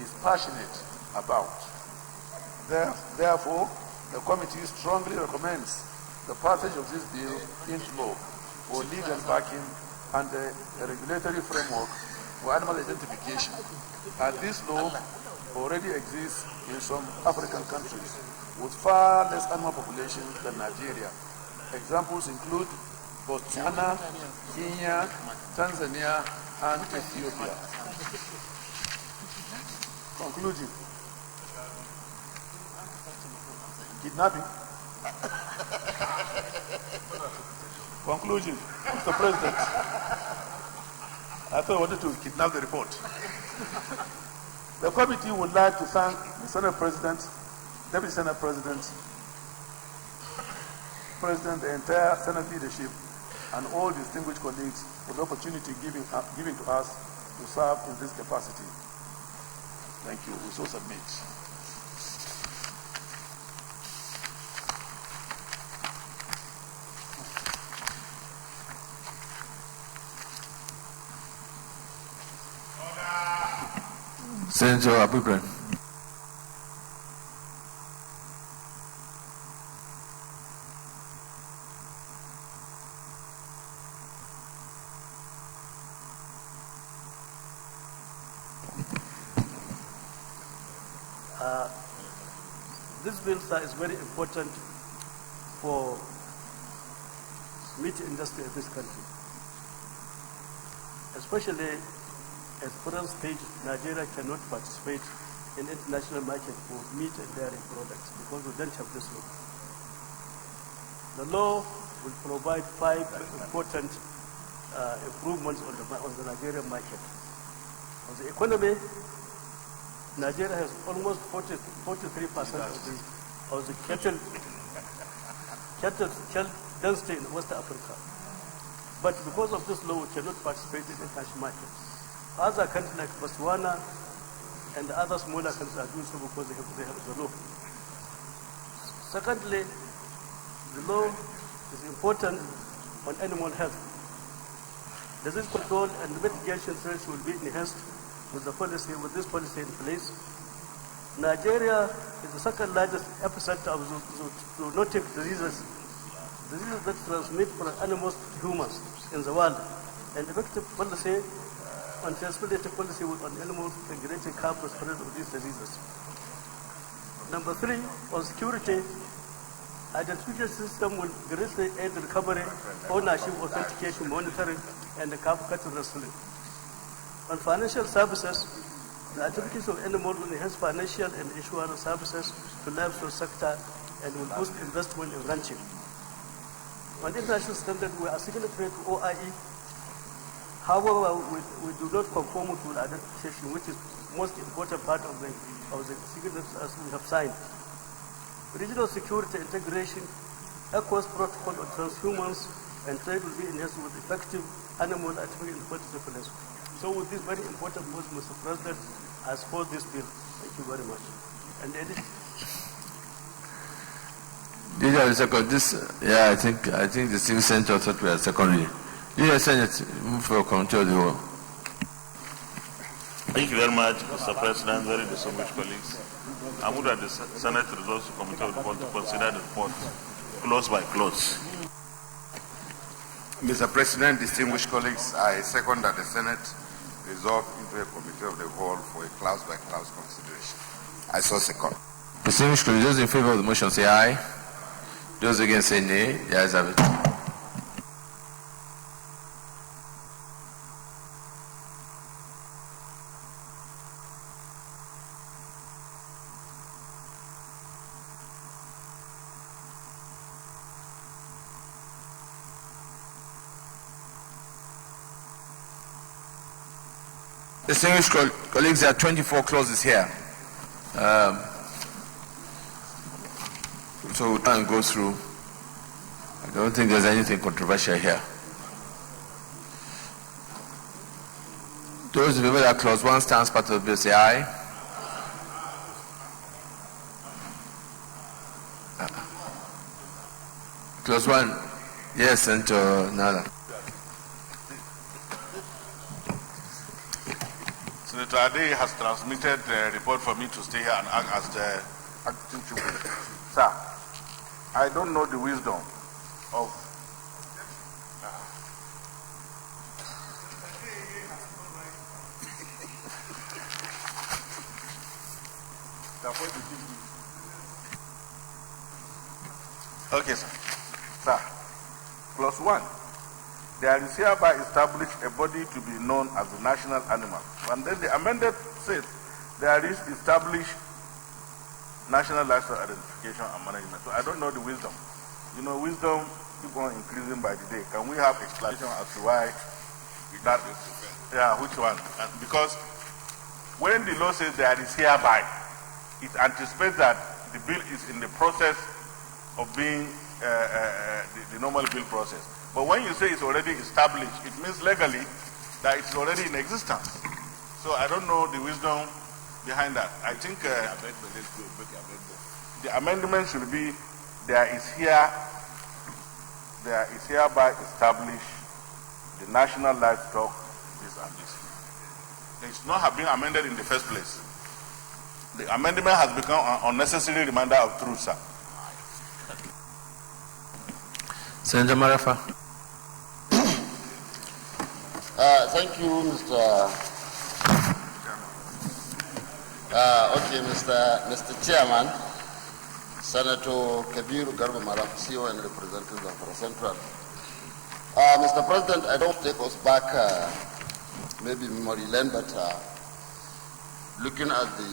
is passionate about. Therefore, the committee strongly recommends the passage of this bill into law for legal backing and a regulatory framework for animal identification. And this law already exists in some African countries with far less animal population than Nigeria. Examples include Botswana, Kenya, Tanzania, and Ethiopia. Conclusion. Kidnapping. Conclusion. Mr. President, I thought I wanted to kidnap the report. The committee would like to thank the Senate President, Deputy Senate President, the entire Senate leadership, and all distinguished colleagues for the opportunity given to us to serve in this capacity. Thank you. We so submit. Senator Abubakar. This bill, sir, is very important for meat industry in this country, especially at present stage, Nigeria cannot participate in international market for meat and dairy products because we don't have this law. The law will provide 5 important improvements on the Nigerian market. On the economy, Nigeria has almost 43% of the cattle density in West Africa. But because of this law, we cannot participate in international markets. Other countries like Botswana and other smaller countries are doing so because they have the law. Secondly, the law is important on animal health. Disease control and mitigation threats will be enhanced with this policy in place. Nigeria is the second largest epicenter of zoonotic diseases that transmit from animals to humans in the world. And effective policy and transparency policy on animals regulating curb the spread of these diseases. Number 3, on security, identification system will greatly aid recovery, ownership, authentication, monitoring, and the cattle wrestling. On financial services, the activities of animals will enhance financial and insurance services to the livestock sector and will boost investment in ranching. On international standard, we are signatory to OIE. However, we do not conform to identification, which is the most important part of the signatures as we have signed. Regional security integration, ECOWAS protocol on transhumans and trade will be enhanced with effective animal activity in the policy. So with this very important post, Mr. President, I support this bill. Thank you very much. And edit. I think the civil center thought we are secondary. Yes, Senate, move for committee of the whole. Thank you very much, Mr. President, very distinguished colleagues. I move that the Senate resolves the committee of the whole to consider the report clause by clause. Mr. President, distinguished colleagues, I second that the Senate resolve into a committee of the whole for a clause by clause consideration. I so second. Distinguished colleagues, those in favor of the motion say aye. Those against say nay. The ayes have it. Distinguished colleagues, there are 24 clauses here. So we'll try and go through. I don't think there's anything controversial here. Those in favor that clause 1 stands part of the bill, say aye. Clause 1, yes, Senator Nala. Senator Ade has transmitted the report for me to stay here and act as the acting chief whip. Sir, I don't know the wisdom of Okay, sir. Sir, clause 1. There is hereby established a body to be known as the national animal. And then the amended says there is established national livestock identification and management. So I don't know the wisdom. You know, wisdom keep on increasing by the day. Can we have explanation as to why that is? Yeah, which one? And because when the law says there is hereby, it anticipates that the bill is in the process of being the normal bill process. But when you say it's already established, it means legally that it's already in existence. So I don't know the wisdom behind that. I think the amendment should be there is hereby established the national livestock this and this. It's not have been amended in the first place. The amendment has become an unnecessary reminder of truth, sir. Senator Marafa. Thank you, Mr. Mr. Chairman, Senator Kabir Garba Marafa, CEO and representative of Central. Mr. President, I don't take us back, maybe memory lane, but looking at the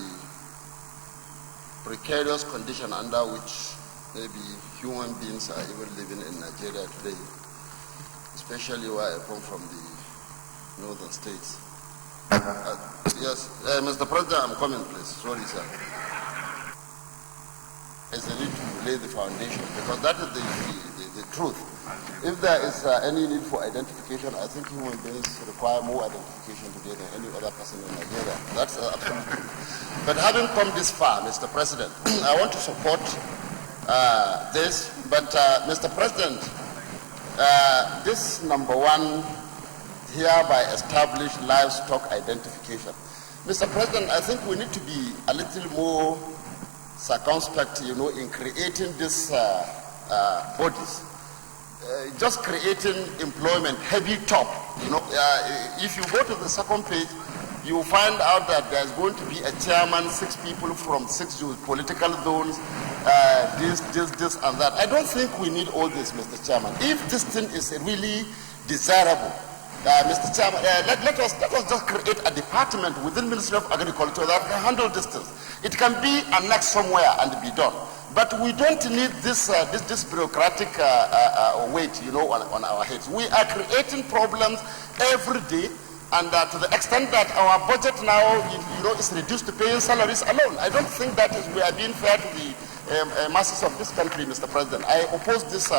precarious condition under which maybe human beings are even living in Nigeria today, especially where I come from, the northern states. Yes, Mr. President, I'm coming, please. Sorry, sir. There's a need to lay the foundation because that is the truth. If there is any need for identification, I think human beings require more identification today than any other person in Nigeria. That's absolutely true. But having come this far, Mr. President, I want to support this. But, Mr. President, this number 1, hereby established livestock identification. Mr. President, I think we need to be a little more circumspect, in creating these bodies. Just creating employment, heavy top. If you go to the second page, you will find out that there's going to be a chairman, 6 people from 6 political zones, this and that. I don't think we need all this, Mr. Chairman. If this thing is really desirable, Mr. Chairman, let us just create a department within Ministry of Agriculture that can handle this thing. It can be annexed somewhere and be done. But we don't need this bureaucratic weight, on our heads. We are creating problems every day, and to the extent that our budget now, is reduced to paying salaries alone. I don't think that we are being fair to the masses of this country, Mr. President. I oppose this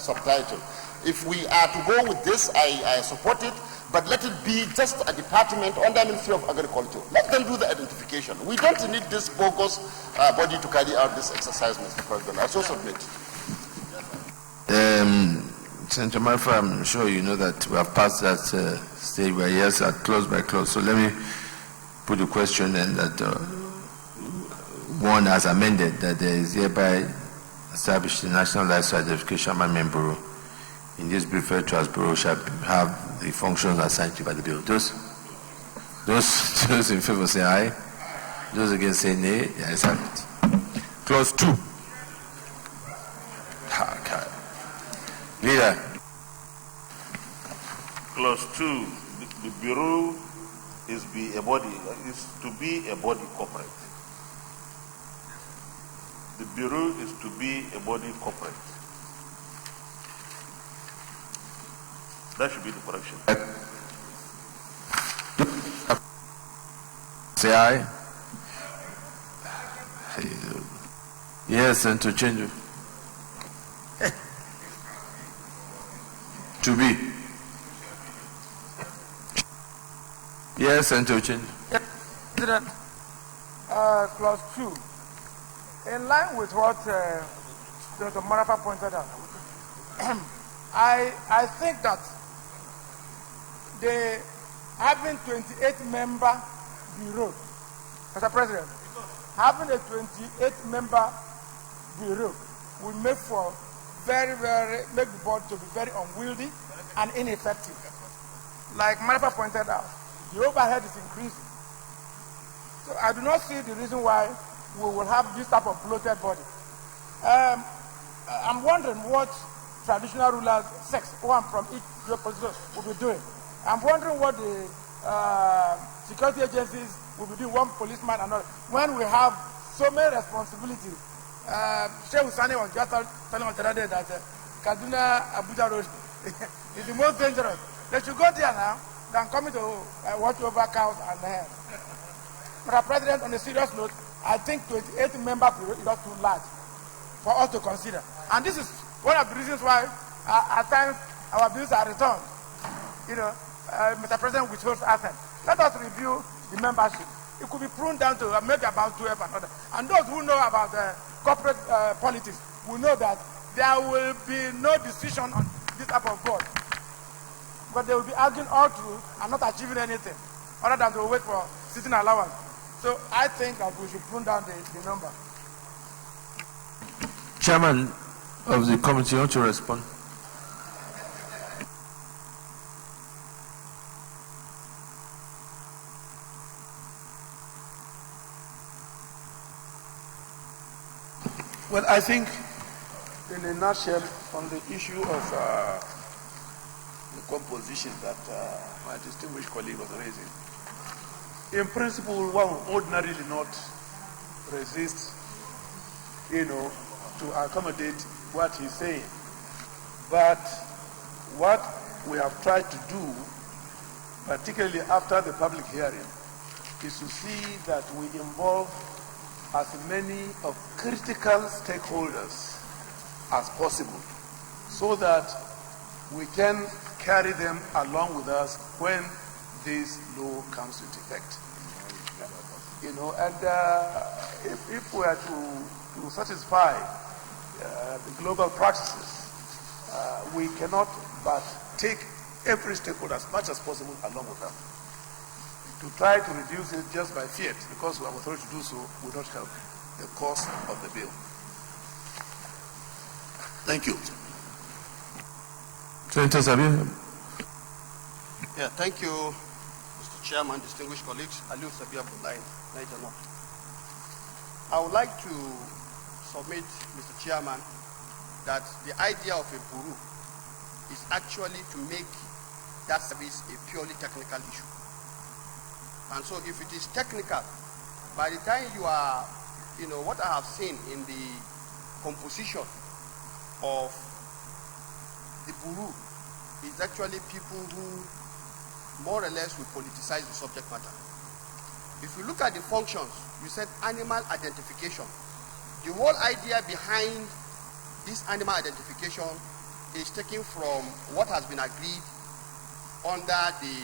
subtitle. If we are to go with this, I support it, but let it be just a department under Ministry of Agriculture. Let them do the identification. We don't need this bogus body to carry out this exercise, Mr. President. I so submit. Senator Marafa, I'm sure you know that we have passed that stage where yes, clause by clause. So let me put the question and that one has amended that there is hereby established the National Livestock Identification Management Bureau. In this bill, referred to as bureau, shall have the functions assigned to by the bill. Those in favor say aye. Those against say nay. The ayes have it. Clause 2. Leader. Clause 2. The bureau is to be a body corporate. The bureau is to be a body corporate. That should be the correction. say aye. Yes, and to change. To be. Yes, and to change. President, clause 2. In line with what Dr. Marafa pointed out, I think that the having 28-member bureau, Mr. President, having a 28-member bureau will make the board to be very unwieldy and ineffective. Like Marafa pointed out, the overhead is increasing. So I do not see the reason why we will have this type of bloated body. I'm wondering what traditional rulers, one from each position, will be doing. I'm wondering what the security agencies will be doing, one policeman and another. When we have so many responsibilities, Sheikh Husani was just telling us the other day that Kaduna Abuja Road is the most dangerous. They should go there now than coming to watch over cows and hair. Mr. President, on a serious note, I think 28-member bureau is not too large for us to consider. And this is one of the reasons why at times our bills are returned. Mr. President withholds assets. Let us review the membership. It could be pruned down to maybe about 12 and other. And those who know about corporate politics will know that there will be no decision on this type of board. But they will be arguing all through and not achieving anything other than to wait for sitting allowance. So I think that we should prune down the number. Chairman of the committee, you want to respond? Well, I think, in a nutshell, on the issue of the composition that my distinguished colleague was raising, in principle, one would ordinarily not resist, to accommodate what he's saying. But what we have tried to do, particularly after the public hearing, is to see that we involve as many of critical stakeholders as possible so that we can carry them along with us when this law comes into effect. If we are to satisfy the global practices, we cannot but take every stakeholder as much as possible along with us. To try to reduce it just by fiat, because we have authority to do so, will not help the cost of the bill. Thank you. Senator Sabir. Yeah, thank you, Mr. Chairman, distinguished colleagues. Aliu Sabir Abdullahi, Niger North. I would like to submit, Mr. Chairman, that the idea of a bureau is actually to make that service a purely technical issue. And so if it is technical, by the time you are, what I have seen in the composition of the bureau is actually people who more or less will politicize the subject matter. If you look at the functions, you said animal identification. The whole idea behind this animal identification is taken from what has been agreed under the,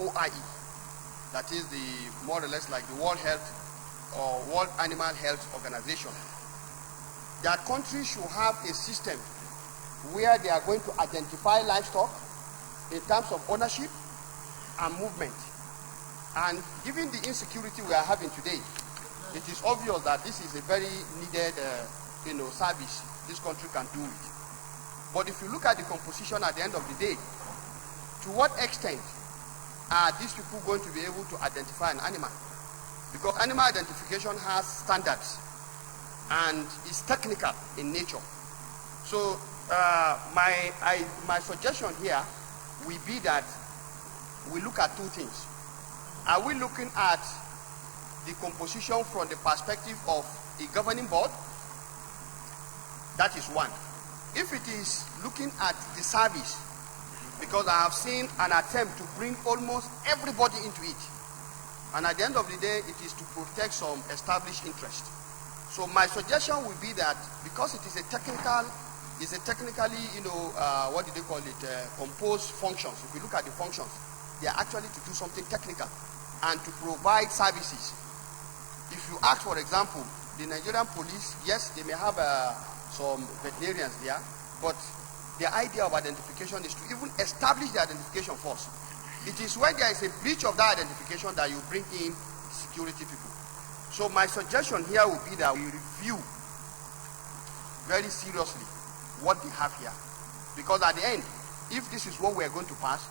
OIE. That is the more or less like the World Health or World Animal Health Organization. That countries should have a system where they are going to identify livestock in terms of ownership and movement. And given the insecurity we are having today, it is obvious that this is a very needed, service this country can do it. But if you look at the composition at the end of the day, to what extent are these people going to be able to identify an animal? Because animal identification has standards and is technical in nature. So my suggestion here will be that we look at two things. Are we looking at the composition from the perspective of a governing board? That is one. If it is looking at the service, because I have seen an attempt to bring almost everybody into it. And at the end of the day, it is to protect some established interest. So my suggestion would be that because it is a technically, what do they call it, composed functions. If you look at the functions, they are actually to do something technical and to provide services. If you ask, for example, the Nigerian police, yes, they may have some veterinarians there, but the idea of identification is to even establish the identification first. It is when there is a breach of that identification that you bring in security people. So my suggestion here would be that we review very seriously what they have here. Because at the end, if this is what we are going to pass,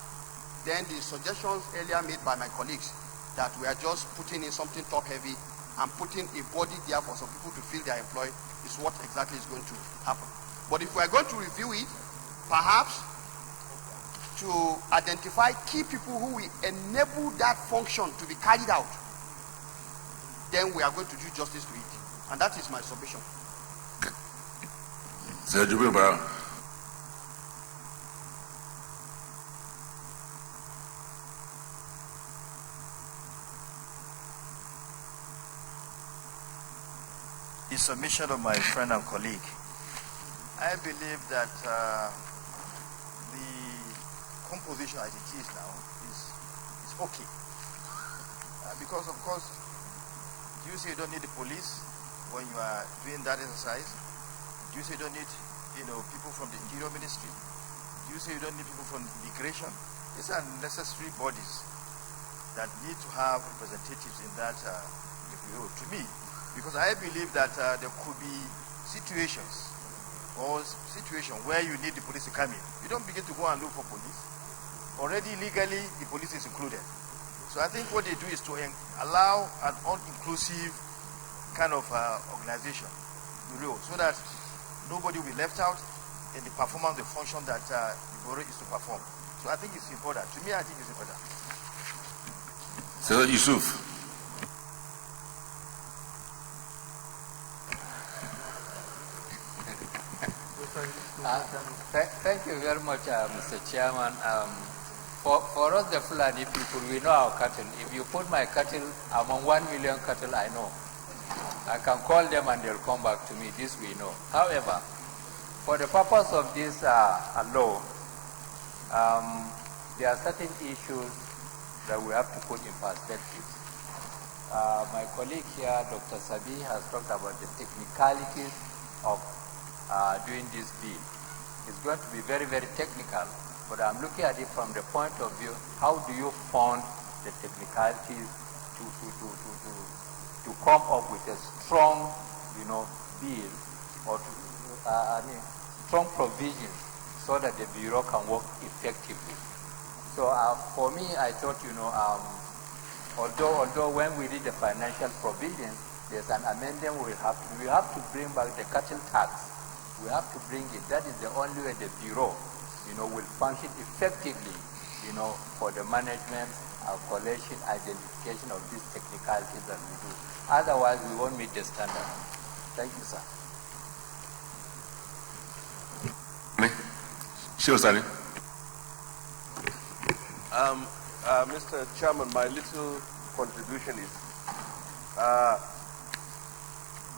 then the suggestions earlier made by my colleagues that we are just putting in something top heavy and putting a body there for some people to feel they are employed is what exactly is going to happen. But if we are going to review it, perhaps to identify key people who will enable that function to be carried out, then we are going to do justice to it. And that is my submission. Sir Jubil Brown. The submission of my friend and colleague, I believe that the composition as it is now is okay. Because of course, you say you don't need the police when you are doing that exercise. You say you don't need, people from the Interior Ministry. You say you don't need people from immigration. These are necessary bodies that need to have representatives in that role, to me. Because I believe that there could be situations where you need the police to come in. You don't begin to go and look for police. Already legally, the police is included. So I think what they do is to allow an all-inclusive kind of organization, so that nobody will be left out in the performance, the function that the Bureau is to perform. So I think it's important. To me, I think it's important. Sir Yusuf. Thank you very much, Mr. Chairman. For us, the Fulani people, we know our cattle. If you put my cattle among 1 million cattle, I know. I can call them and they'll come back to me. This we know. However, for the purpose of this law, there are certain issues that we have to put in perspective. My colleague here, Dr. Sabi, has talked about the technicalities of doing this bill. It's going to be very, very technical, but I'm looking at it from the point of view, how do you fund the technicalities to come up with a strong, bill, or strong provisions so that the Bureau can work effectively. So for me, I thought, although when we read the financial provisions, there's an amendment we have to bring back the cattle tax. We have to bring it. That is the only way the Bureau, will function effectively, for the management, collection, identification of these technicalities that we do. Otherwise, we won't meet the standard. Thank you, sir. Sure, Sally. Mr. Chairman, my little contribution is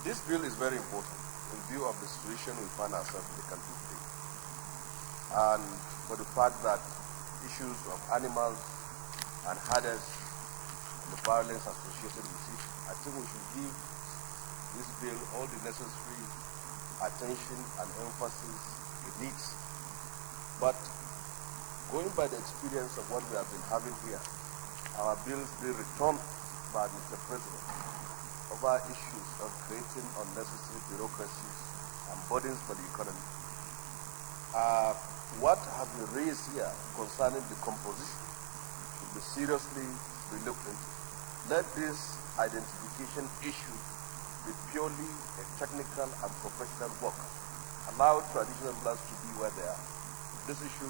this bill is very important in view of the situation we find ourselves in the country today. And for the fact that issues of animals and herders and the violence associated with it, I think we should give this bill all the necessary attention and emphasis it needs. But going by the experience of what we have been having here, our bills being returned by Mr. President over issues of creating unnecessary bureaucracies and burdens for the economy. What has been raised here concerning the composition should be seriously looked into. Let this identification issue be purely a technical and professional work. Allow traditional blacks to be where they are. This issue,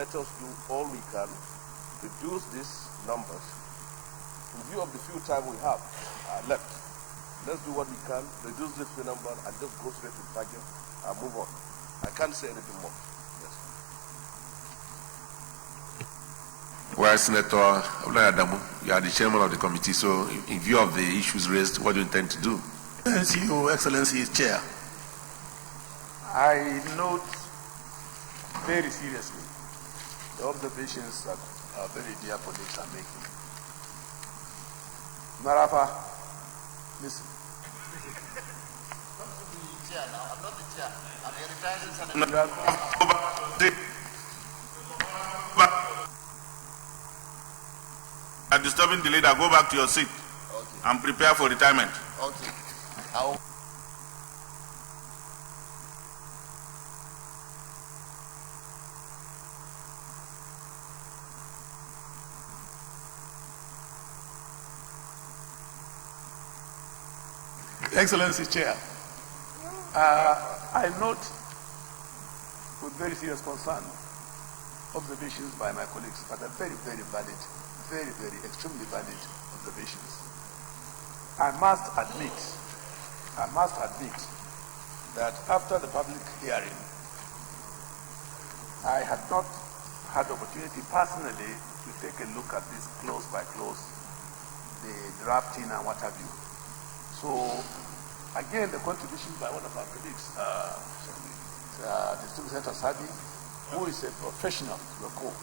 let us do all we can to reduce these numbers in view of the few time we have left. Let's do what we can, reduce this number and just go straight to the target and move on. I can't say anything more. Yes. Well, Senator Adamu, you are the chairman of the committee, so in view of the issues raised, what do you intend to do? Your Excellency, Chair, I note very seriously the observations that our very dear colleagues are making. Marafa, listen. Chair now. I'm not the chair. I'm a retired senator. You are disturbing the leader. Go back to your seat and prepare for retirement. Okay. Excellency Chair, I note with very serious concern observations by my colleagues, but are very, very valid, very, very extremely valid observations. I must admit that after the public hearing, I had not had the opportunity personally to take a look at this close by close, the drafting and what have you. So, again, the contribution by one of our colleagues, Distinguished Senator Sabi, who is a professional local,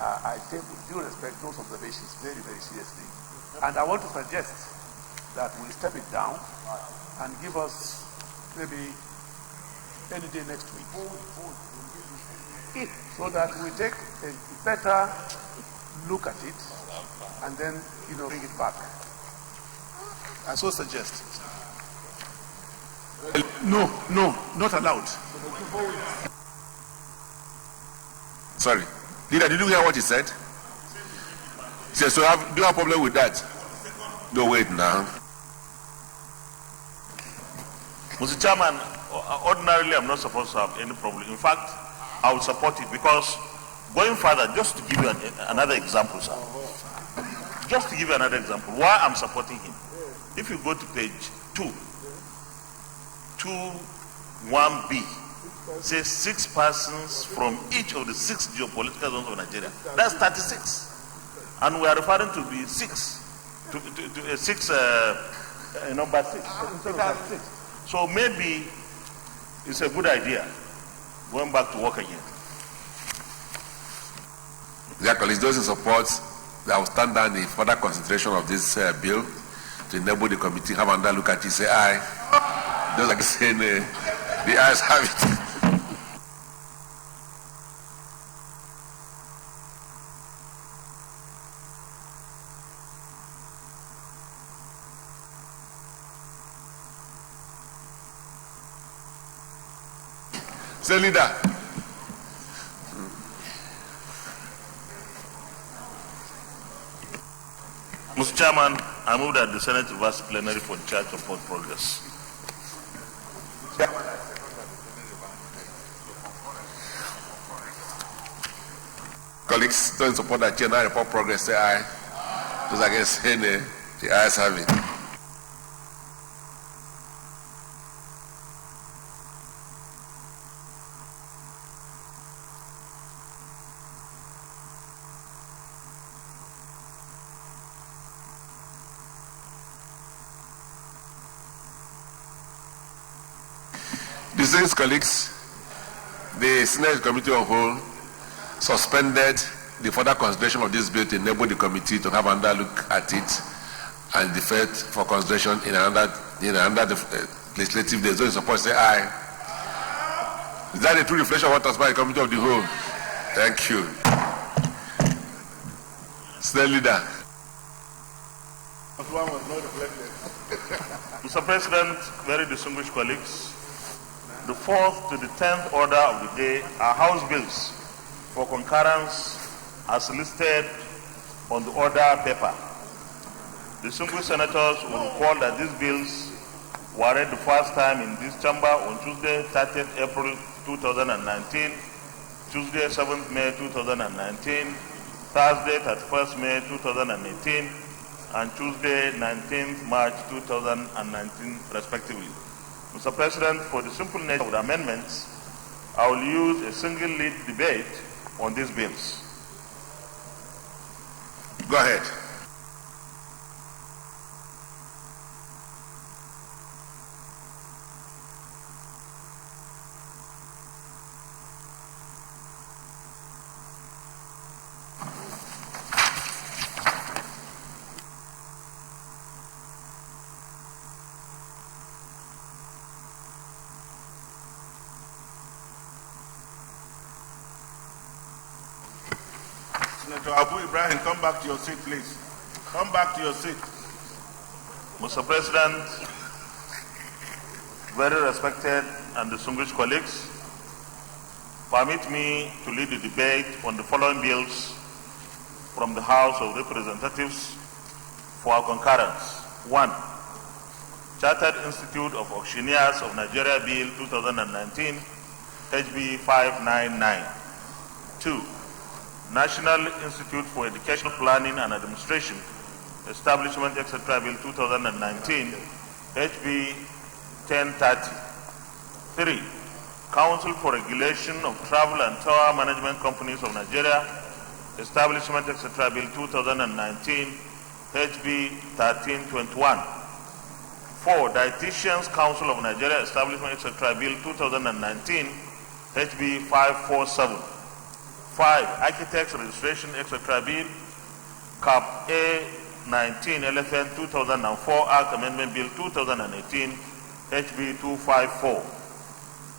I take with due respect those observations very, very seriously. And I want to suggest that we step it down and give us maybe any day next week, so that we take a better look at it and then, bring it back. I so suggest. No, not allowed. Sorry. Leader, did you hear what he said? He said, so do you have a problem with that? No, wait now. Mr. Chairman, ordinarily I'm not supposed to have any problem. In fact, I will support it because going further, just to give you another example, sir. Just to give you another example, why I'm supporting him. If you go to page 2.1b, says 6 persons from each of the 6 geopolitical zones of Nigeria. That's 36. And we are referring to the 6, number 6. So maybe it's a good idea going back to work again. Dear colleagues, those in support, I will stand down in further consideration of this bill to enable the committee have another look at it, say aye. Those are saying the ayes have it. Say leader. Mr. Chairman, I move that the Senate reverse plenary for the charge of vote progress. Colleagues, those in support that chair now report progress, say aye. Those against say nay. The ayes have it. Distinguished colleagues, the Senate Committee on Whole suspended the further consideration of this bill to enable the committee to have another look at it and defer it for consideration in another legislative day. Those in support say aye. Is that a true reflection of what was by the Committee of the Whole? Thank you. Senate Leader. Mr. President, very distinguished colleagues, the 4th to the 10th order of the day are House bills for concurrence as listed on the order paper. Distinguished senators will recall that these bills were read the first time in this chamber on Tuesday, 30th April 2019, Tuesday, 7th May 2019, Thursday, 31st May 2018, and Tuesday, 19th March 2019, respectively. Mr. President, for the simple nature of the amendments, I will use a single lead debate on these bills. Go ahead. Senator Abu Ibrahim, come back to your seat, please. Come back to your seat. Mr. President, very respected and distinguished colleagues, permit me to lead the debate on the following bills from the House of Representatives for our concurrence. 1. Chartered Institute of Auctioneers of Nigeria Bill 2019, HB 599. 2. National Institute for Educational Planning and Administration, Establishment, etc. Bill 2019, HB 1030. 3. Council for Regulation of Travel and Tour Management Companies of Nigeria, Establishment, etc. Bill 2019, HB 1321. 4. Dietitians Council of Nigeria, Establishment, etc. Bill 2019, HB 547. 5. Architects Registration, etc. Bill, Cap A 19, Elephant 2004, Act Amendment Bill 2018, HB 254.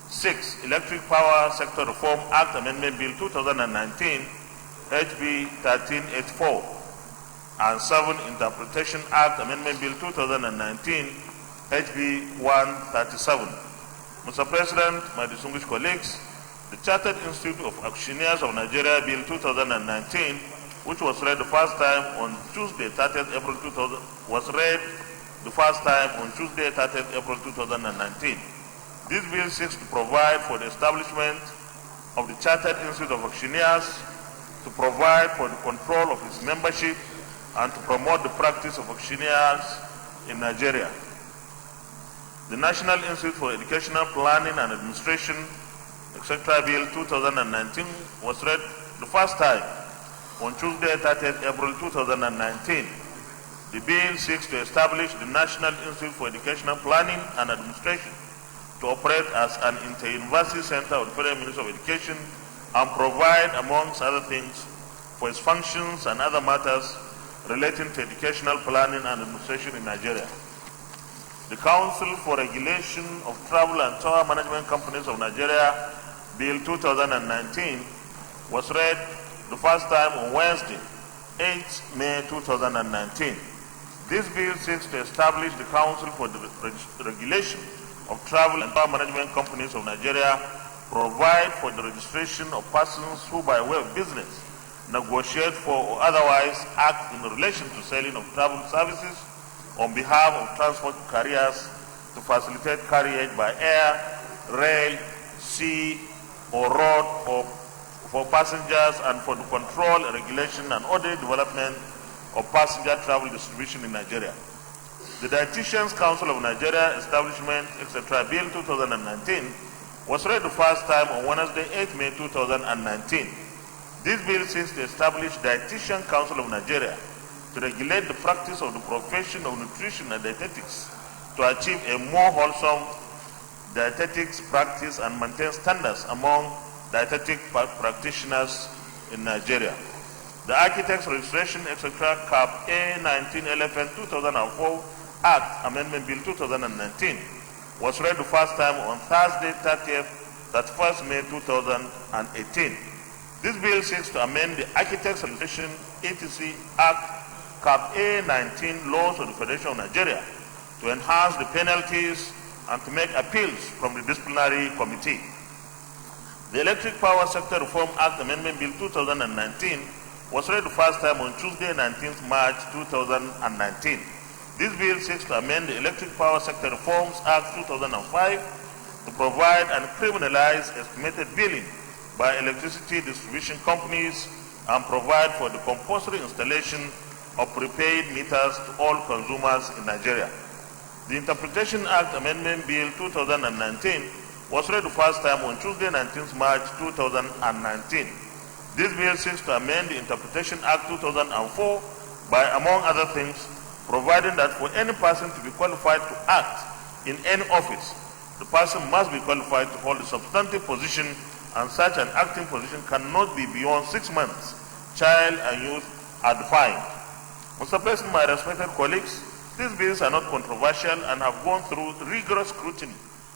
6. Electric Power Sector Reform Act Amendment Bill 2019, HB 1384. And 7. Interpretation Act Amendment Bill 2019, HB 137. Mr. President, my distinguished colleagues, the Chartered Institute of Auctioneers of Nigeria Bill 2019, which was read the first time on Tuesday, 30th April 2000, was read the first time on Tuesday, 30th April 2019. This bill seeks to provide for the establishment of the Chartered Institute of Auctioneers, to provide for the control of its membership, and to promote the practice of auctioneers in Nigeria. The National Institute for Educational Planning and Administration, etc. Bill 2019 was read the first time on Tuesday, 30th April 2019. The bill seeks to establish the National Institute for Educational Planning and Administration to operate as an inter-university center of the Federal Ministry of Education and provide, amongst other things, for its functions and other matters relating to educational planning and administration in Nigeria. The Council for Regulation of Travel and Tour Management Companies of Nigeria Bill 2019 was read the first time on Wednesday, 8 May 2019. This bill seeks to establish the Council for the Regulation of Travel and Tour Management Companies of Nigeria, provide for the registration of persons who by way of business negotiate for or otherwise act in relation to selling of travel services on behalf of transport carriers to facilitate carriage by air, rail, sea, or road for passengers and for the control, regulation, and orderly development of passenger travel distribution in Nigeria. The Dietitians Council of Nigeria Establishment, etc. Bill 2019 was read the first time on Wednesday, 8 May 2019. This bill seeks to establish Dietitian Council of Nigeria to regulate the practice of the profession of nutrition and dietetics to achieve a more wholesome dietetics practice and maintain standards among dietetic practitioners in Nigeria. The Architects Registration, etc. Cap A 19 Elephant 2004 Act Amendment Bill 2019 was read the first time on Thursday, 31st May 2018. This bill seeks to amend the Architects Registration etc. Act Cap A 19 Laws of the Federation of Nigeria to enhance the penalties and to make appeals from the disciplinary committee. The Electric Power Sector Reform Act Amendment Bill 2019 was read the first time on Tuesday, 19th March 2019. This bill seeks to amend the Electric Power Sector Reforms Act 2005 to provide and criminalize estimated billing by electricity distribution companies and provide for the compulsory installation of prepaid meters to all consumers in Nigeria. The Interpretation Act Amendment Bill 2019 was read the first time on Tuesday, 19th March 2019. This bill seeks to amend the Interpretation Act 2004 by, among other things, providing that for any person to be qualified to act in any office, the person must be qualified to hold a substantive position, and such an acting position cannot be beyond 6 months. Child and youth are defined. Mr. President, my respected colleagues, these bills are not controversial and have gone through rigorous scrutiny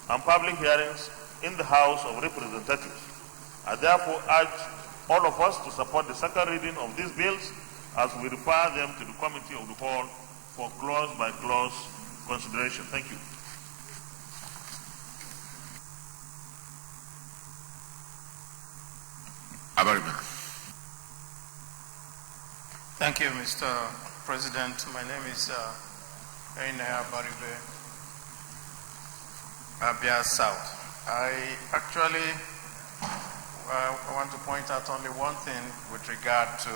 and public hearings in the House of Representatives. I therefore urge all of us to support the second reading of these bills as we refer them to the Committee of the Whole for clause-by-clause consideration. Thank you. Thank you, Mr. President. My name is Einaya Baribe, Abia South. I actually want to point out only one thing with regard to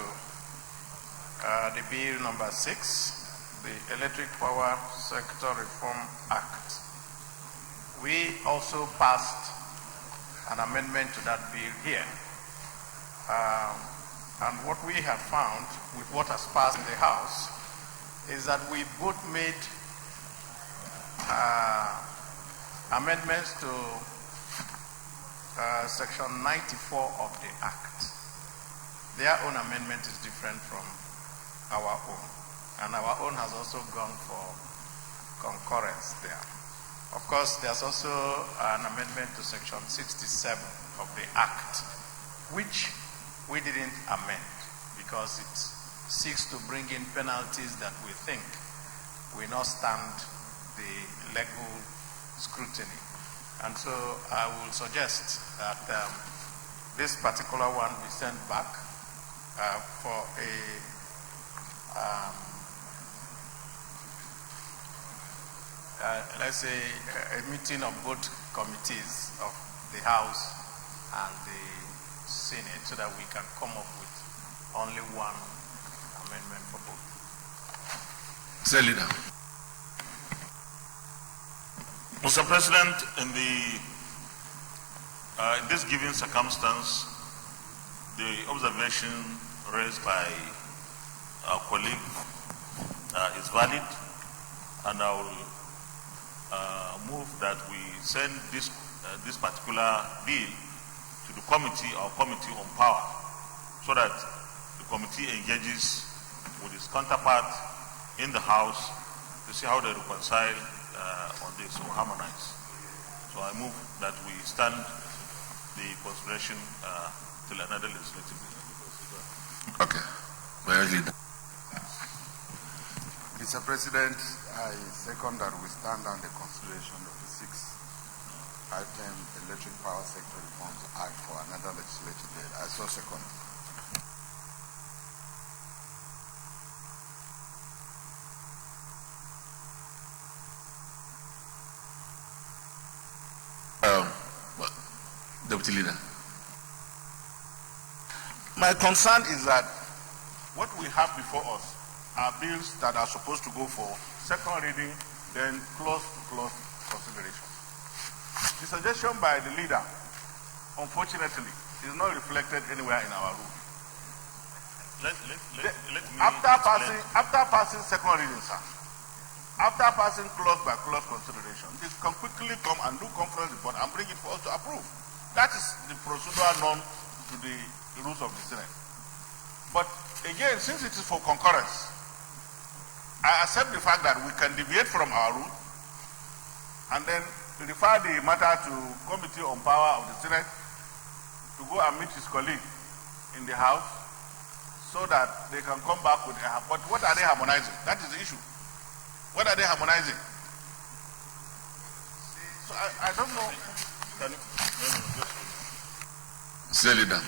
the bill number 6, the Electric Power Sector Reform Act. We also passed an amendment to that bill here. And what we have found with what has passed in the House is that we both made amendments to Section 94 of the Act. Their own amendment is different from our own, and our own has also gone for concurrence there. Of course, there's also an amendment to Section 67 of the Act, which we didn't amend because it seeks to bring in penalties that we think will not stand the legal scrutiny. And so I will suggest that this particular one be sent back for let's say, a meeting of both committees of the House and the Senate so that we can come up with only one amendment for both. Sir Leader. Mr. President, in this given circumstance, the observation raised by our colleague is valid, and I will move that we send this particular bill to the committee, our Committee on Power, so that the committee engages with its counterpart in the House to see how they reconcile on this or harmonize. So I move that we stand the consideration till another legislative bill. Okay. Where is it? Mr. President, I second that we stand on the consideration of the 6th item Electric Power Sector Reforms Act for another legislative bill. I so second. Deputy Leader. My concern is that what we have before us are bills that are supposed to go for second reading, then close-to-close consideration. The suggestion by the leader, unfortunately, is not reflected anywhere in our rule. After passing second reading, sir, after passing clause-by-clause consideration, they can quickly come and do conference report and bring it for us to approve. That is the procedural norm to the rules of the Senate. But again, since it is for concurrence, I accept the fact that we can deviate from our rule and then refer the matter to Committee on Power of the Senate to go and meet his colleague in the House so that they can come back with a... But what are they harmonizing? That is the issue. What are they harmonizing? So I don't know. Sir Leader.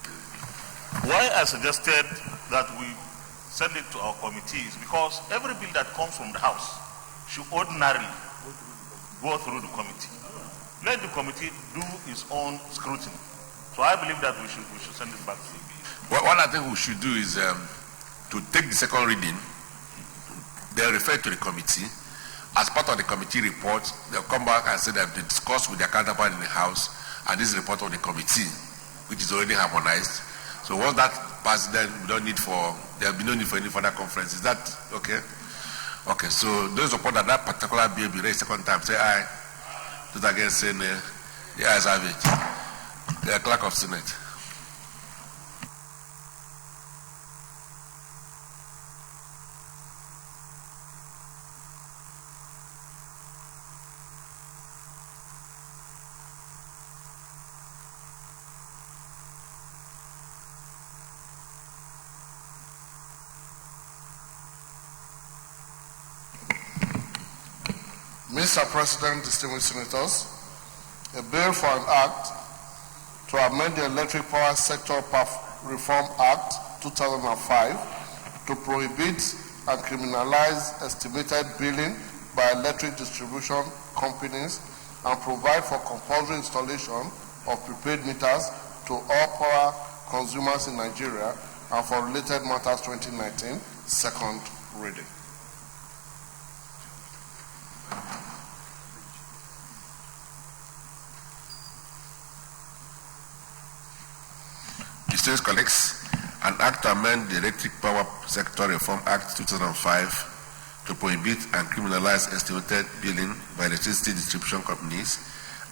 Why I suggested that we send it to our committees, because every bill that comes from the House should ordinarily go through the committee. Let the committee do its own scrutiny. So I believe that we should send it back to the bill. Well, what I think we should do is to take the second reading, then refer to the committee. As part of the committee report, they'll come back and say that they discussed with their counterpart in the House, and this is the report of the committee, which is already harmonized. So once that passed, then there will be no need for any further conference. Is that okay? Okay, so those support that particular bill be raised second time, say aye. Those against say nay. The ayes have it. The Clerk of Senate. Mr. President, distinguished senators, a bill for an act to amend the Electric Power Sector Reform Act 2005 to prohibit and criminalize estimated billing by electric distribution companies and provide for compulsory installation of prepaid meters to all power consumers in Nigeria and for related matters 2019, second reading. Distinguished colleagues, an act to amend the Electric Power Sector Reform Act 2005 to prohibit and criminalize estimated billing by electricity distribution companies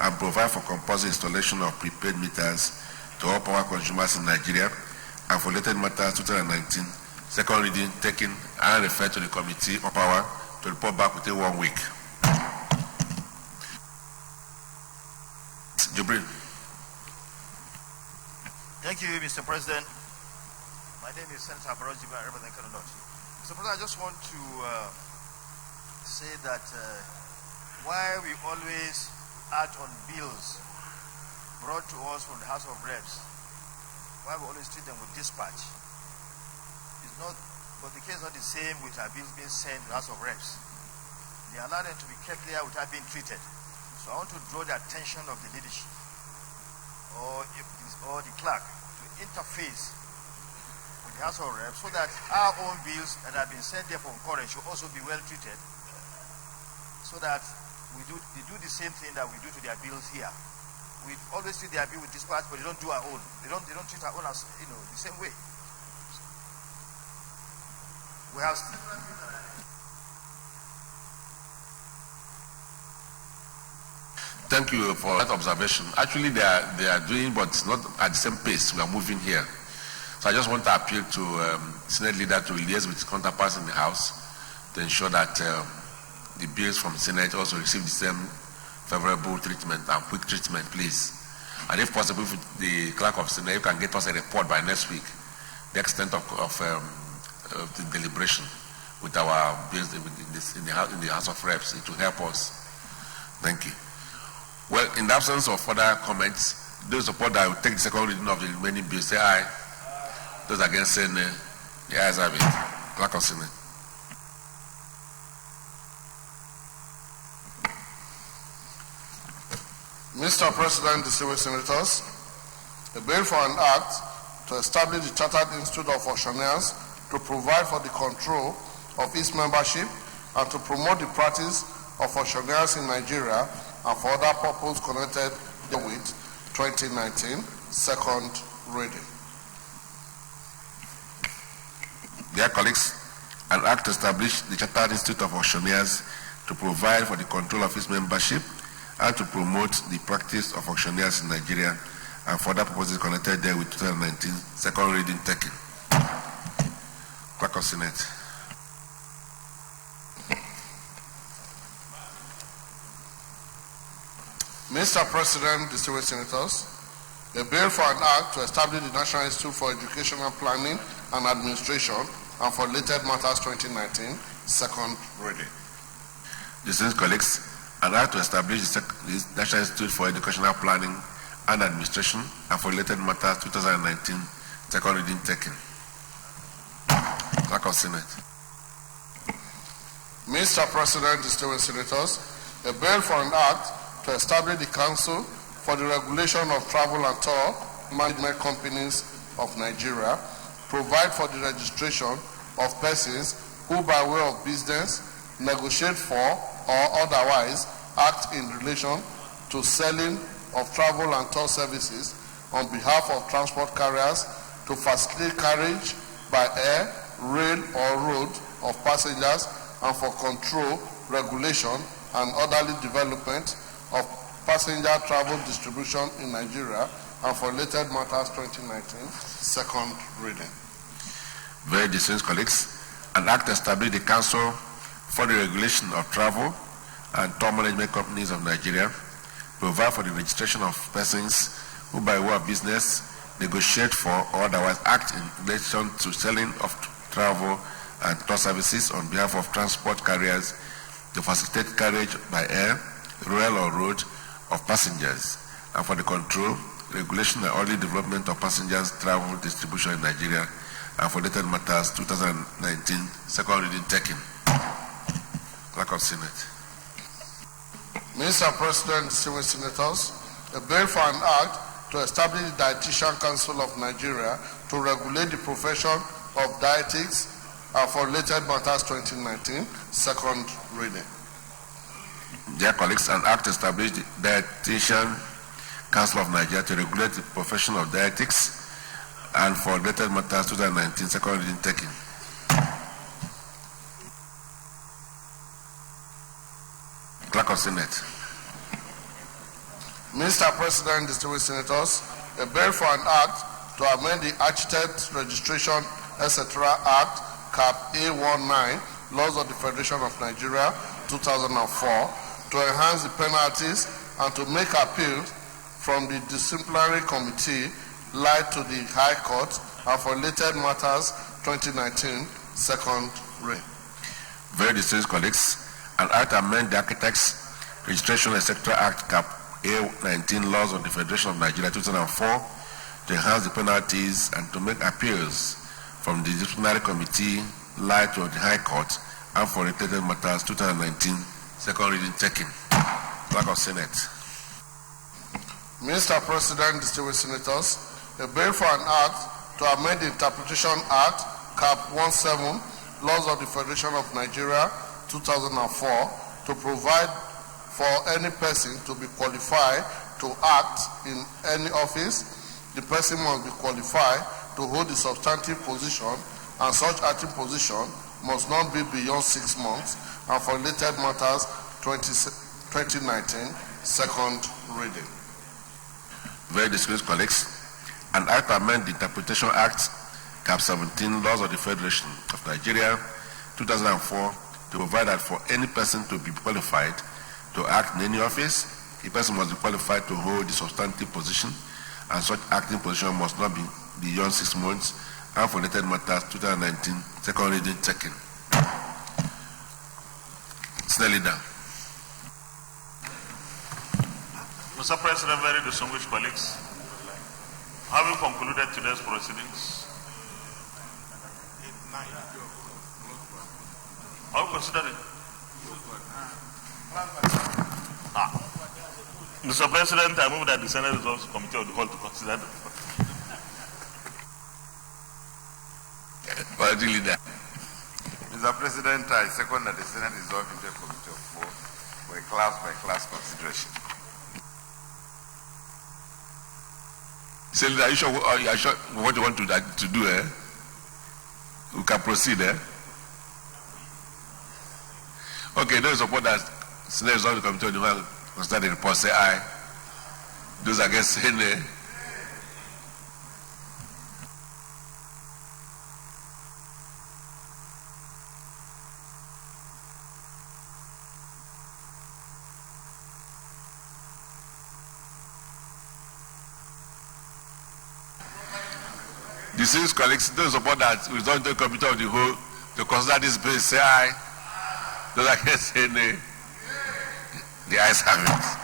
and provide for compulsory installation of prepaid meters to all power consumers in Nigeria and for related matters 2019, second reading taken and referred to the Committee of Power to report back within 1 week. Jubril. Thank you, Mr. President. My name is Senator Abaroji by Reverend Kanonot. Mr. President, I just want to say that why we always act on bills brought to us from the House of Reps, why we always treat them with dispatch, is not, but the case is not the same with our bills being sent to the House of Reps. They allow them to be kept there without being treated. So I want to draw the attention of the leadership or the clerk to interface with the House of Reps so that our own bills that have been sent there for concurrence should also be well treated, so that they do the same thing that we do to their bills here. We always treat their bill with dispatch, but they don't do our own. They don't treat our own as the same way. We have Thank you for that observation. Actually, they are doing, but not at the same pace we are moving here. So I just want to appeal to Senate leader to liaise with counterparts in the House to ensure that the bills from the Senate also receive the same favorable treatment and quick treatment, please. And if possible, if the Clerk of Senate can get us a report by next week, the extent of the deliberation with our bills in the House of Reps, it will help us. Thank you. Well, in the absence of further comments, those support that will take the second reading of the remaining bills say aye. Those against say nay. The ayes have it. Clerk of Senate. Mr. President, distinguished senators, a bill for an act to establish the Chartered Institute of Auctioneers to provide for the control of its membership and to promote the practice of auctioneers in Nigeria and for other purposes connected with 2019, second reading. Dear colleagues, an act to establish the Chartered Institute of Auctioneers to provide for the control of its membership and to promote the practice of auctioneers in Nigeria and for other purposes connected there with 2019, second reading taken. Clerk of Senate. Mr. President, distinguished senators, a bill for an act to establish the National Institute for Educational Planning and Administration and for related matters 2019, second reading. Distinguished colleagues, an act to establish the National Institute for Educational Planning and Administration and for related matters 2019, second reading taken. Clerk of Senate. Mr. President, distinguished senators, a bill for an act to establish the Council for the Regulation of Travel and Tour Management Companies of Nigeria, provide for the registration of persons who by way of business negotiate for or otherwise act in relation to selling of travel and tour services on behalf of transport carriers to facilitate carriage by air, rail, or road of passengers, and for control, regulation, and orderly development of passenger travel distribution in Nigeria, and for related matters 2019, second reading. Very distinguished colleagues, an act established the Council for the Regulation of Travel and Tour Management Companies of Nigeria, provide for the registration of persons who by way of business negotiate for or otherwise act in relation to selling of travel and tour services on behalf of transport carriers to facilitate carriage by air, rail or road of passengers, and for the control, regulation and early development of passengers travel distribution in Nigeria, and for related matters 2019, second reading taken. Clerk of Senate. Mr. President, distinguished senators, a bill for an act to establish the Dietitian Council of Nigeria to regulate the profession of dietetics for related matters 2019, second reading. Dear colleagues, an act established the Dietitian Council of Nigeria to regulate the profession of dietetics and for related matters 2019, second reading taken. Clerk of Senate. Mr. President, distinguished senators, a bill for an act to amend the Architect Registration, etc. Act, Cap A19, Laws of the Federation of Nigeria, 2004, to enhance the penalties and to make appeals from the disciplinary committee lied to the High Court and for related matters 2019, second reading. Very distinguished colleagues, an act to amend the Architects Registration, etc. Act, Cap A19, Laws of the Federation of Nigeria, 2004, to enhance the penalties and to make appeals from the disciplinary committee lied to the High Court and for related matters 2019, second reading taken. Clerk of Senate. Mr. President, distinguished senators, a bill for an act to amend the Interpretation Act, Cap 17, Laws of the Federation of Nigeria, 2004, to provide for any person to be qualified to act in any office. The person must be qualified to hold the substantive position, and such acting position must not be beyond 6 months, and for related matters 2019, second reading. Very distinguished colleagues, an act to amend the Interpretation Act, Cap 17, Laws of the Federation of Nigeria, 2004, to provide that for any person to be qualified to act in any office, the person must be qualified to hold the substantive position, and such acting position must not be beyond 6 months, and for related matters 2019, second reading taken. Senate Leader. Mr. President, very distinguished colleagues, having concluded today's proceedings, I'll consider it. Mr. President, I move that the Senate Resolves Committee of the Whole to consider the Party Leader. Mr. President, I second that the Senate resolve into a committee of 4 for a class-by-class consideration. Senator, are you sure what you want to do? We can proceed. Okay, those support that Senate Resolve Committee of the Whole consider the report, say aye. Those against, say nay. Distinguished colleagues, those support that we don't do a committee of the whole to consider this bill, say aye. Those against, say nay. The ayes have it.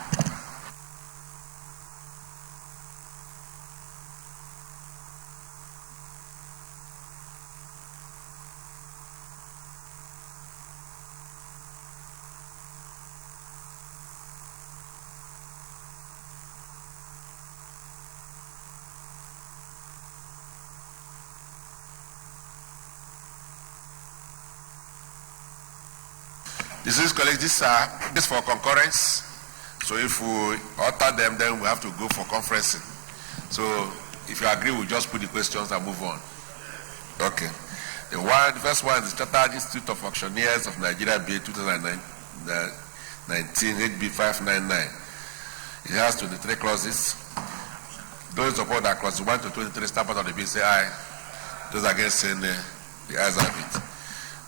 Distinguished colleagues, this for concurrence. So if we alter them, then we have to go for conferencing. So if you agree, we'll just put the questions and move on. Okay. The first one is the Chartered Institute of Auctioneers of Nigeria Bill 2019 HB 599. It has 23 clauses. Those in support that clause 1 to 23 stamp out of the bill say aye. Those against saying the ayes have it.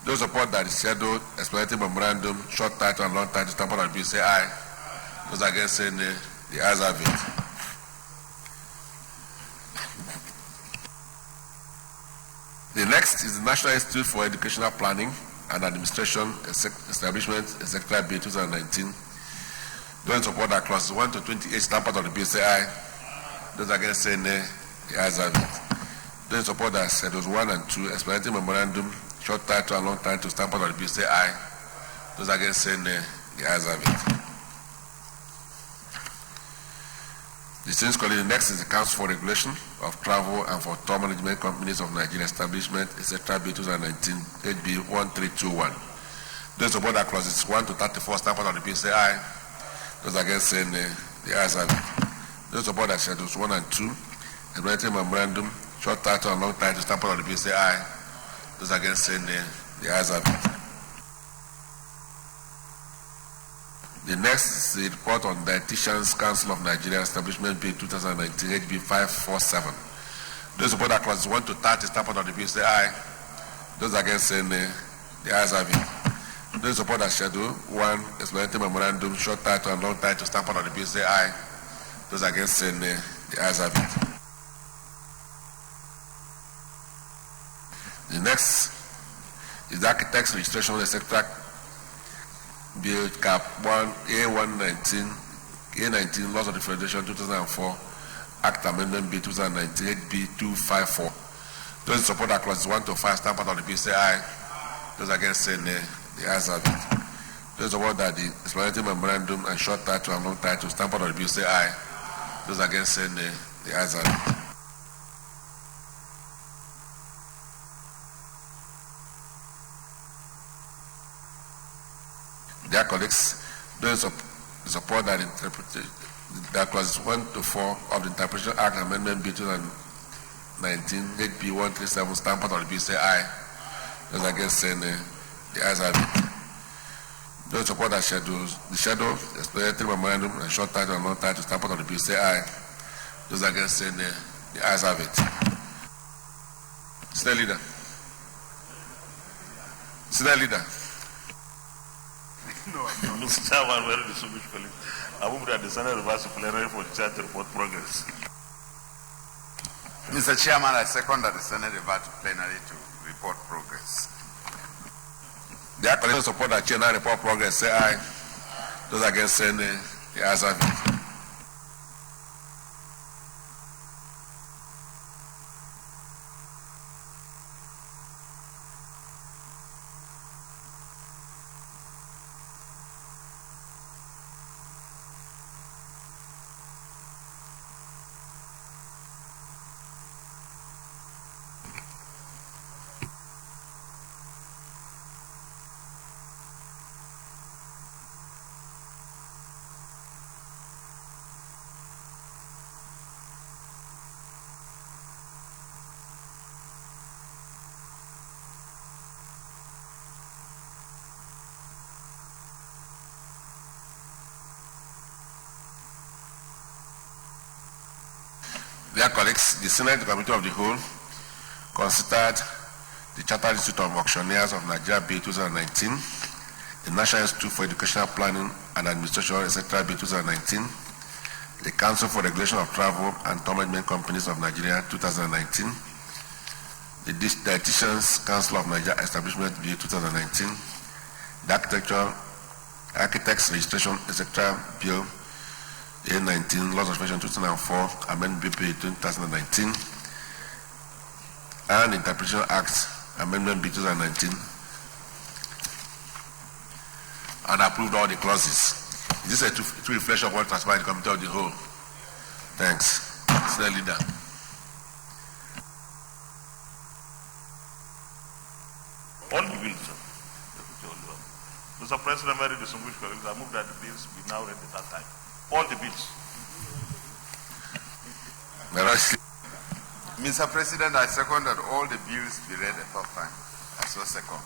Those support that the scheduled explanatory memorandum, short title and long title stamp out of the bill say aye. Those against saying the ayes have it. The next is the National Institute for Educational Planning and Administration Establishment, Secretary Bill 2019. Those in support that clauses 1 to 28 stamp out of the bill say aye. Those against say nay, the ayes have it. Those in support that schedules 1 and 2, explanatory memorandum, short title and long title stamp out of the bill say aye. Those against say nay, the ayes have it. The next is the Council for Regulation of Travel and for Tour Management Companies of Nigeria Establishment, etc. Bill 2019, HB 1321. Those support that clauses 1 to 34 stamp out of the bill say aye. Those against say nay, the ayes have it. Those support that schedules 1 and 2, explanatory memorandum, short title and long title stamp out of the bill say aye. Those against say nay, the ayes have it. The next is the report on Dietitians Council of Nigeria Establishment Bill 2019 HB 547. Those support that clauses 1 to 30 stamp out of the bill say aye. Those against say nay, the ayes have it. Those support that schedule 1, explanatory memorandum, short title and long title stamp out of the bill say aye. Those against say nay, the ayes have it. The next is the Architects Registration, etc. Bill Cap 1 A119 A19 Laws of the Federation 2004 Act Amendment Bill 2019 HB 254. Those in support that clauses 1 to 5 stamp out of the bill say aye. Those against say nay, the ayes have it. Those in support that the explanatory memorandum and short title and long title stamp out of the bill say aye. Those against say nay, the ayes have it. Dear colleagues, those support that clauses 1 to 4 of the Interpretation Act Amendment Bill 2019 HB 137 stamp out of the bill say aye. Those against say nay, the ayes have it. Those support that the schedule, explanatory memorandum and short title and long title stamp out of the bill say aye. Those against say nay, the ayes have it. Senior Leader. Senior Leader. No, Mr. Chairman, very distinguished colleague. I move that the Senate reverse the plenary for the to report progress. Mr. Chairman, I second that the Senate revert to plenary to report progress. The colleagues support that chair now report progress say aye. Those against say nay, the ayes have it. Dear colleagues, the Senate Committee of the Whole considered the Chartered Institute of Auctioneers of Nigeria Bill 2019, the National Institute for Educational Planning and Administration, etc. Bill 2019, the Council for Regulation of Travel and Tour Management Companies of Nigeria 2019, the Dietitians Council of Nigeria Establishment Bill 2019, the Architects Registration, etc. Bill A19, Laws of Federation 2004, Amendment Bill 2019, and the Interpretation Act, Amendment Bill 2019, and approved all the clauses. Is this a true reflection of what transpired in the Committee of the Whole? Thanks. Senior Leader. All the bills. Mr. President, very distinguished colleagues, I move that the bills be now read at that time. All the bills. Mr. President, I second that all the bills be read a third time. I so second.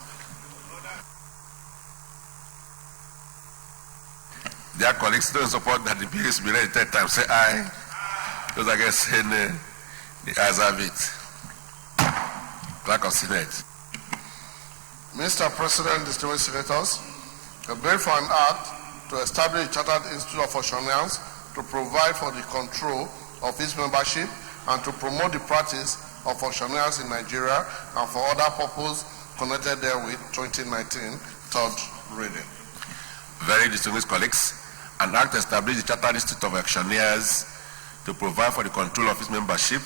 Dear colleagues, those support that the bills be read a third time, say aye. Those against say nay. The ayes have it. Clerk of Senate. Mr. President, distinguished senators, a bill for an act to establish a Chartered Institute of Auctioneers to provide for the control of its membership and to promote the practice of auctioneers in Nigeria and for other purposes connected therewith, 2019, third reading. Very distinguished colleagues, an act to establish the Chartered Institute of Auctioneers to provide for the control of its membership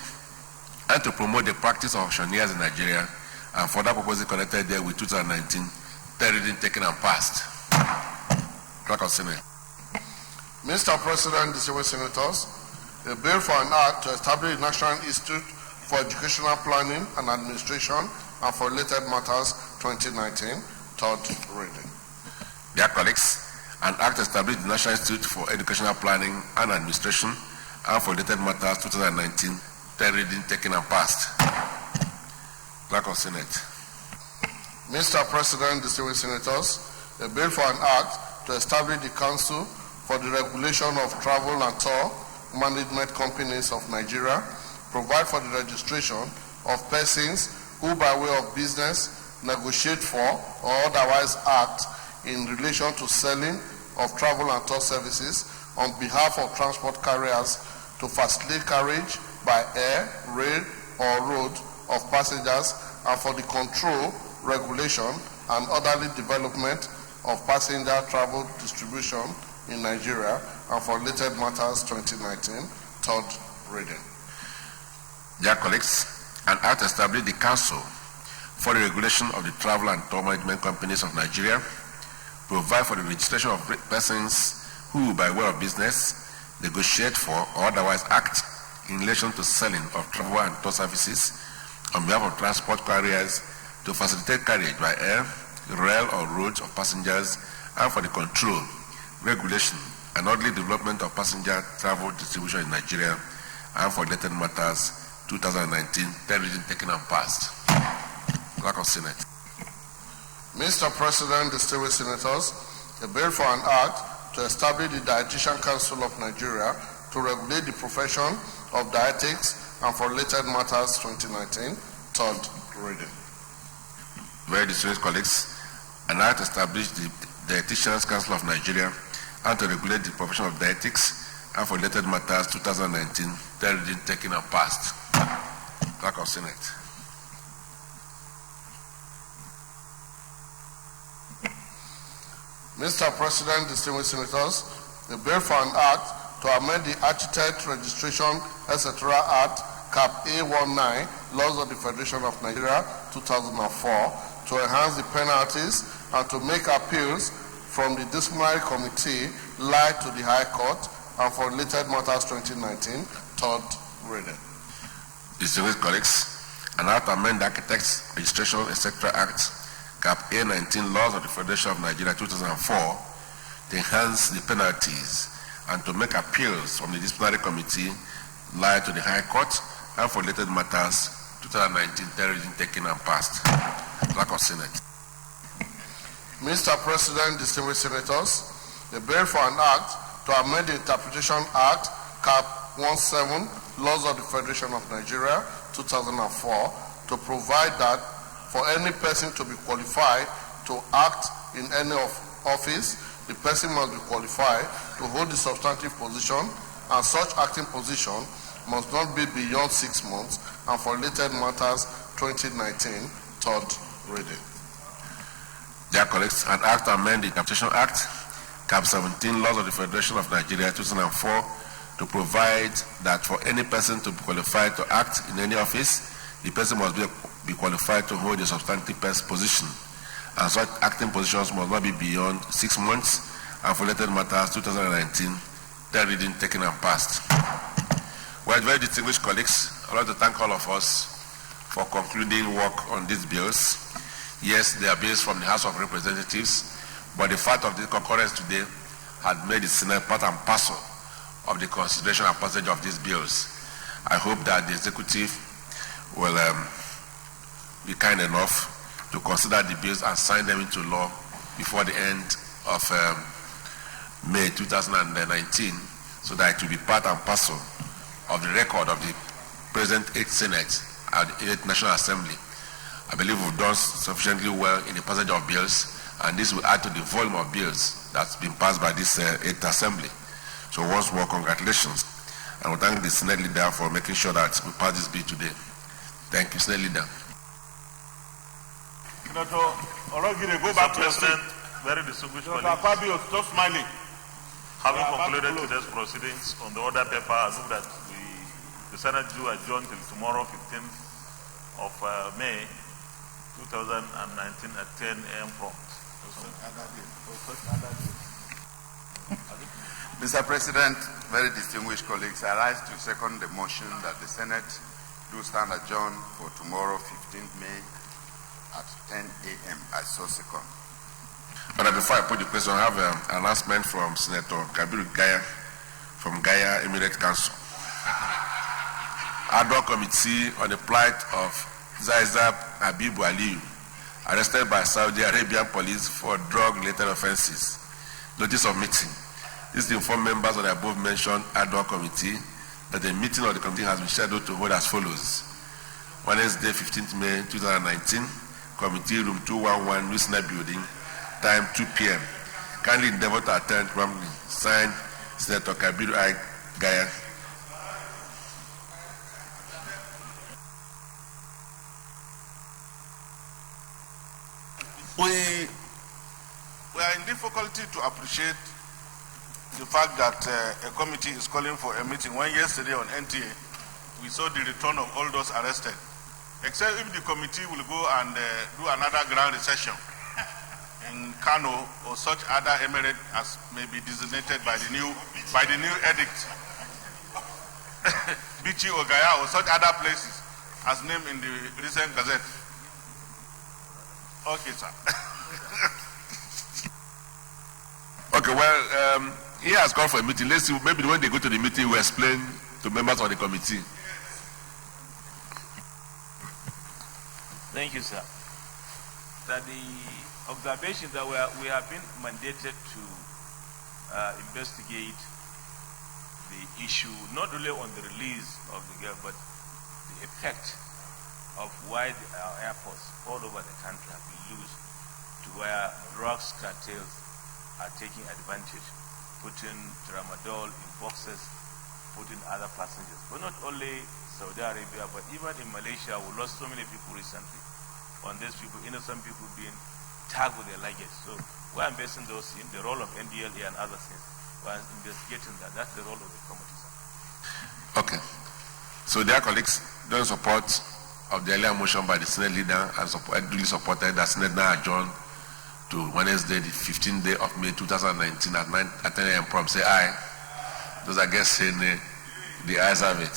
and to promote the practice of auctioneers in Nigeria and for other purposes connected therewith, 2019, third reading taken and passed. Clerk of Senate. Mr. President, distinguished senators, a bill for an act to establish a National Institute for Educational Planning and Administration and for related matters, 2019, third reading. Dear colleagues, an act to establish the National Institute for Educational Planning and Administration and for related matters, 2019, third reading taken and passed. Clerk of Senate. Mr. President, distinguished senators, a bill for an act to establish the Council for the Regulation of Travel and Tour Management Companies of Nigeria, provide for the registration of persons who by way of business negotiate for or otherwise act in relation to selling of travel and tour services on behalf of transport carriers to facilitate carriage by air, rail, or road of passengers and for the control, regulation, and orderly development of passenger travel distribution in Nigeria and for related matters, 2019, third reading. Dear colleagues, an act to establish the Council for the Regulation of the Travel and Tour Management Companies of Nigeria, provide for the registration of persons who, by way of business, negotiate for or otherwise act in relation to selling of travel and tour services on behalf of transport carriers to facilitate carriage by air, rail, or road of passengers and for the control, regulation, and orderly development of passenger travel distribution in Nigeria and for related matters, 2019, third reading taken and passed. Clerk of Senate. Mr. President, distinguished senators, a bill for an act to establish the Dietitian Council of Nigeria to regulate the profession of dietetics and for related matters, 2019, third reading. Very distinguished colleagues, an act to establish the Dietitians Council of Nigeria and to regulate the profession of dietetics and for related matters, 2019, third reading taken and passed. Clerk of Senate. Mr. President, distinguished senators, the bill for an act to amend the Architect Registration, etc. Act, Cap A19, Laws of the Federation of Nigeria, 2004, to enhance the penalties and to make appeals from the disciplinary committee lie to the High Court and for related matters, 2019, third reading. Distinguished colleagues, an act to amend the Architects Registration, etc. Act, Cap A19, Laws of the Federation of Nigeria, 2004, to enhance the penalties and to make appeals from the disciplinary committee lie to the High Court and for related matters, 2019, third reading taken and passed. Clerk of Senate. Mr. President, distinguished senators, the bill for an act to amend the Interpretation Act, Cap 17, Laws of the Federation of Nigeria, 2004, to provide that for any person to be qualified to act in any office, the person must be qualified to hold the substantive position, and such acting position must not be beyond 6 months, and for related matters, 2019, third reading. Dear colleagues, an act to amend the Interpretation Act, Cap 17, Laws of the Federation of Nigeria, 2004, to provide that for any person to be qualified to act in any office, the person must be qualified to hold a substantive position, and such acting positions must not be beyond 6 months, and for related matters, 2019, third reading taken and passed. Well, very distinguished colleagues, I'd like to thank all of us for concluding work on these bills. Yes, they are bills from the House of Representatives, but the fact of the concurrence today had made the Senate part and parcel of the consideration and passage of these bills. I hope that the executive will be kind enough to consider the bills and sign them into law before the end of May 2019, so that it will be part and parcel of the record of the present 8th Senate and the 8th National Assembly. I believe we've done sufficiently well in the passage of bills, and this will add to the volume of bills that's been passed by this 8th Assembly. So once more, congratulations. And we thank the Senate leader for making sure that we pass this bill today. Thank you, Senate leader. Senator Orogire, go back to your seat. Very distinguished Senator colleagues. Fabio, stop smiling. Having concluded today's proceedings on the order paper, I move that the Senate do adjourn till tomorrow, 15th of May 2019 at 10 a.m. prompt. Mr. President, very distinguished colleagues, I rise to second the motion that the Senate do stand adjourned for tomorrow, 15th May at 10 a.m. I so second. But before I put the question, I have an announcement from Senator Kabiru Gaya from Gaya Emirate Council. Ad hoc committee on the plight of Zaizab Habibu Aliyu, arrested by Saudi Arabian police for drug-related offenses. Notice of meeting. This is to inform members of the above-mentioned ad hoc committee that the meeting of the committee has been scheduled to hold as follows. Wednesday, 15th May 2019, Committee Room 211, New Senate Building, time 2 p.m. Kindly endeavor to attend promptly. Signed, Senator Kabiru I. Gaya. We are in difficulty to appreciate the fact that a committee is calling for a meeting when yesterday on NTA we saw the return of all those arrested. Except if the committee will go and do another grand recession in Kano or such other emirate as may be designated by the new edict, Bichi or Gaya or such other places as named in the recent gazette. Okay, sir. Okay, well, he has called for a meeting. Let's see, maybe when they go to the meeting, we'll explain to members of the committee. Thank you, sir. That the observation that we have been mandated to investigate the issue, not only on the release of the girl, but the effect of why our airports all over the country have been loose to where drugs cartels are taking advantage, putting tramadol in boxes, putting other passengers. But not only Saudi Arabia, but even in Malaysia, we lost so many people recently on these people, innocent people being tagged with their luggage. So we're investing those in the role of NDLA and other things. We're investigating that. That's the role of the committee, sir. Okay. So, dear colleagues, during support of the earlier motion by the Senate leader, and duly supported that Senate now adjourned to Wednesday, the 15th day of May 2019 at 10 a.m. prompt. Say aye. Those against say nay. The ayes have it.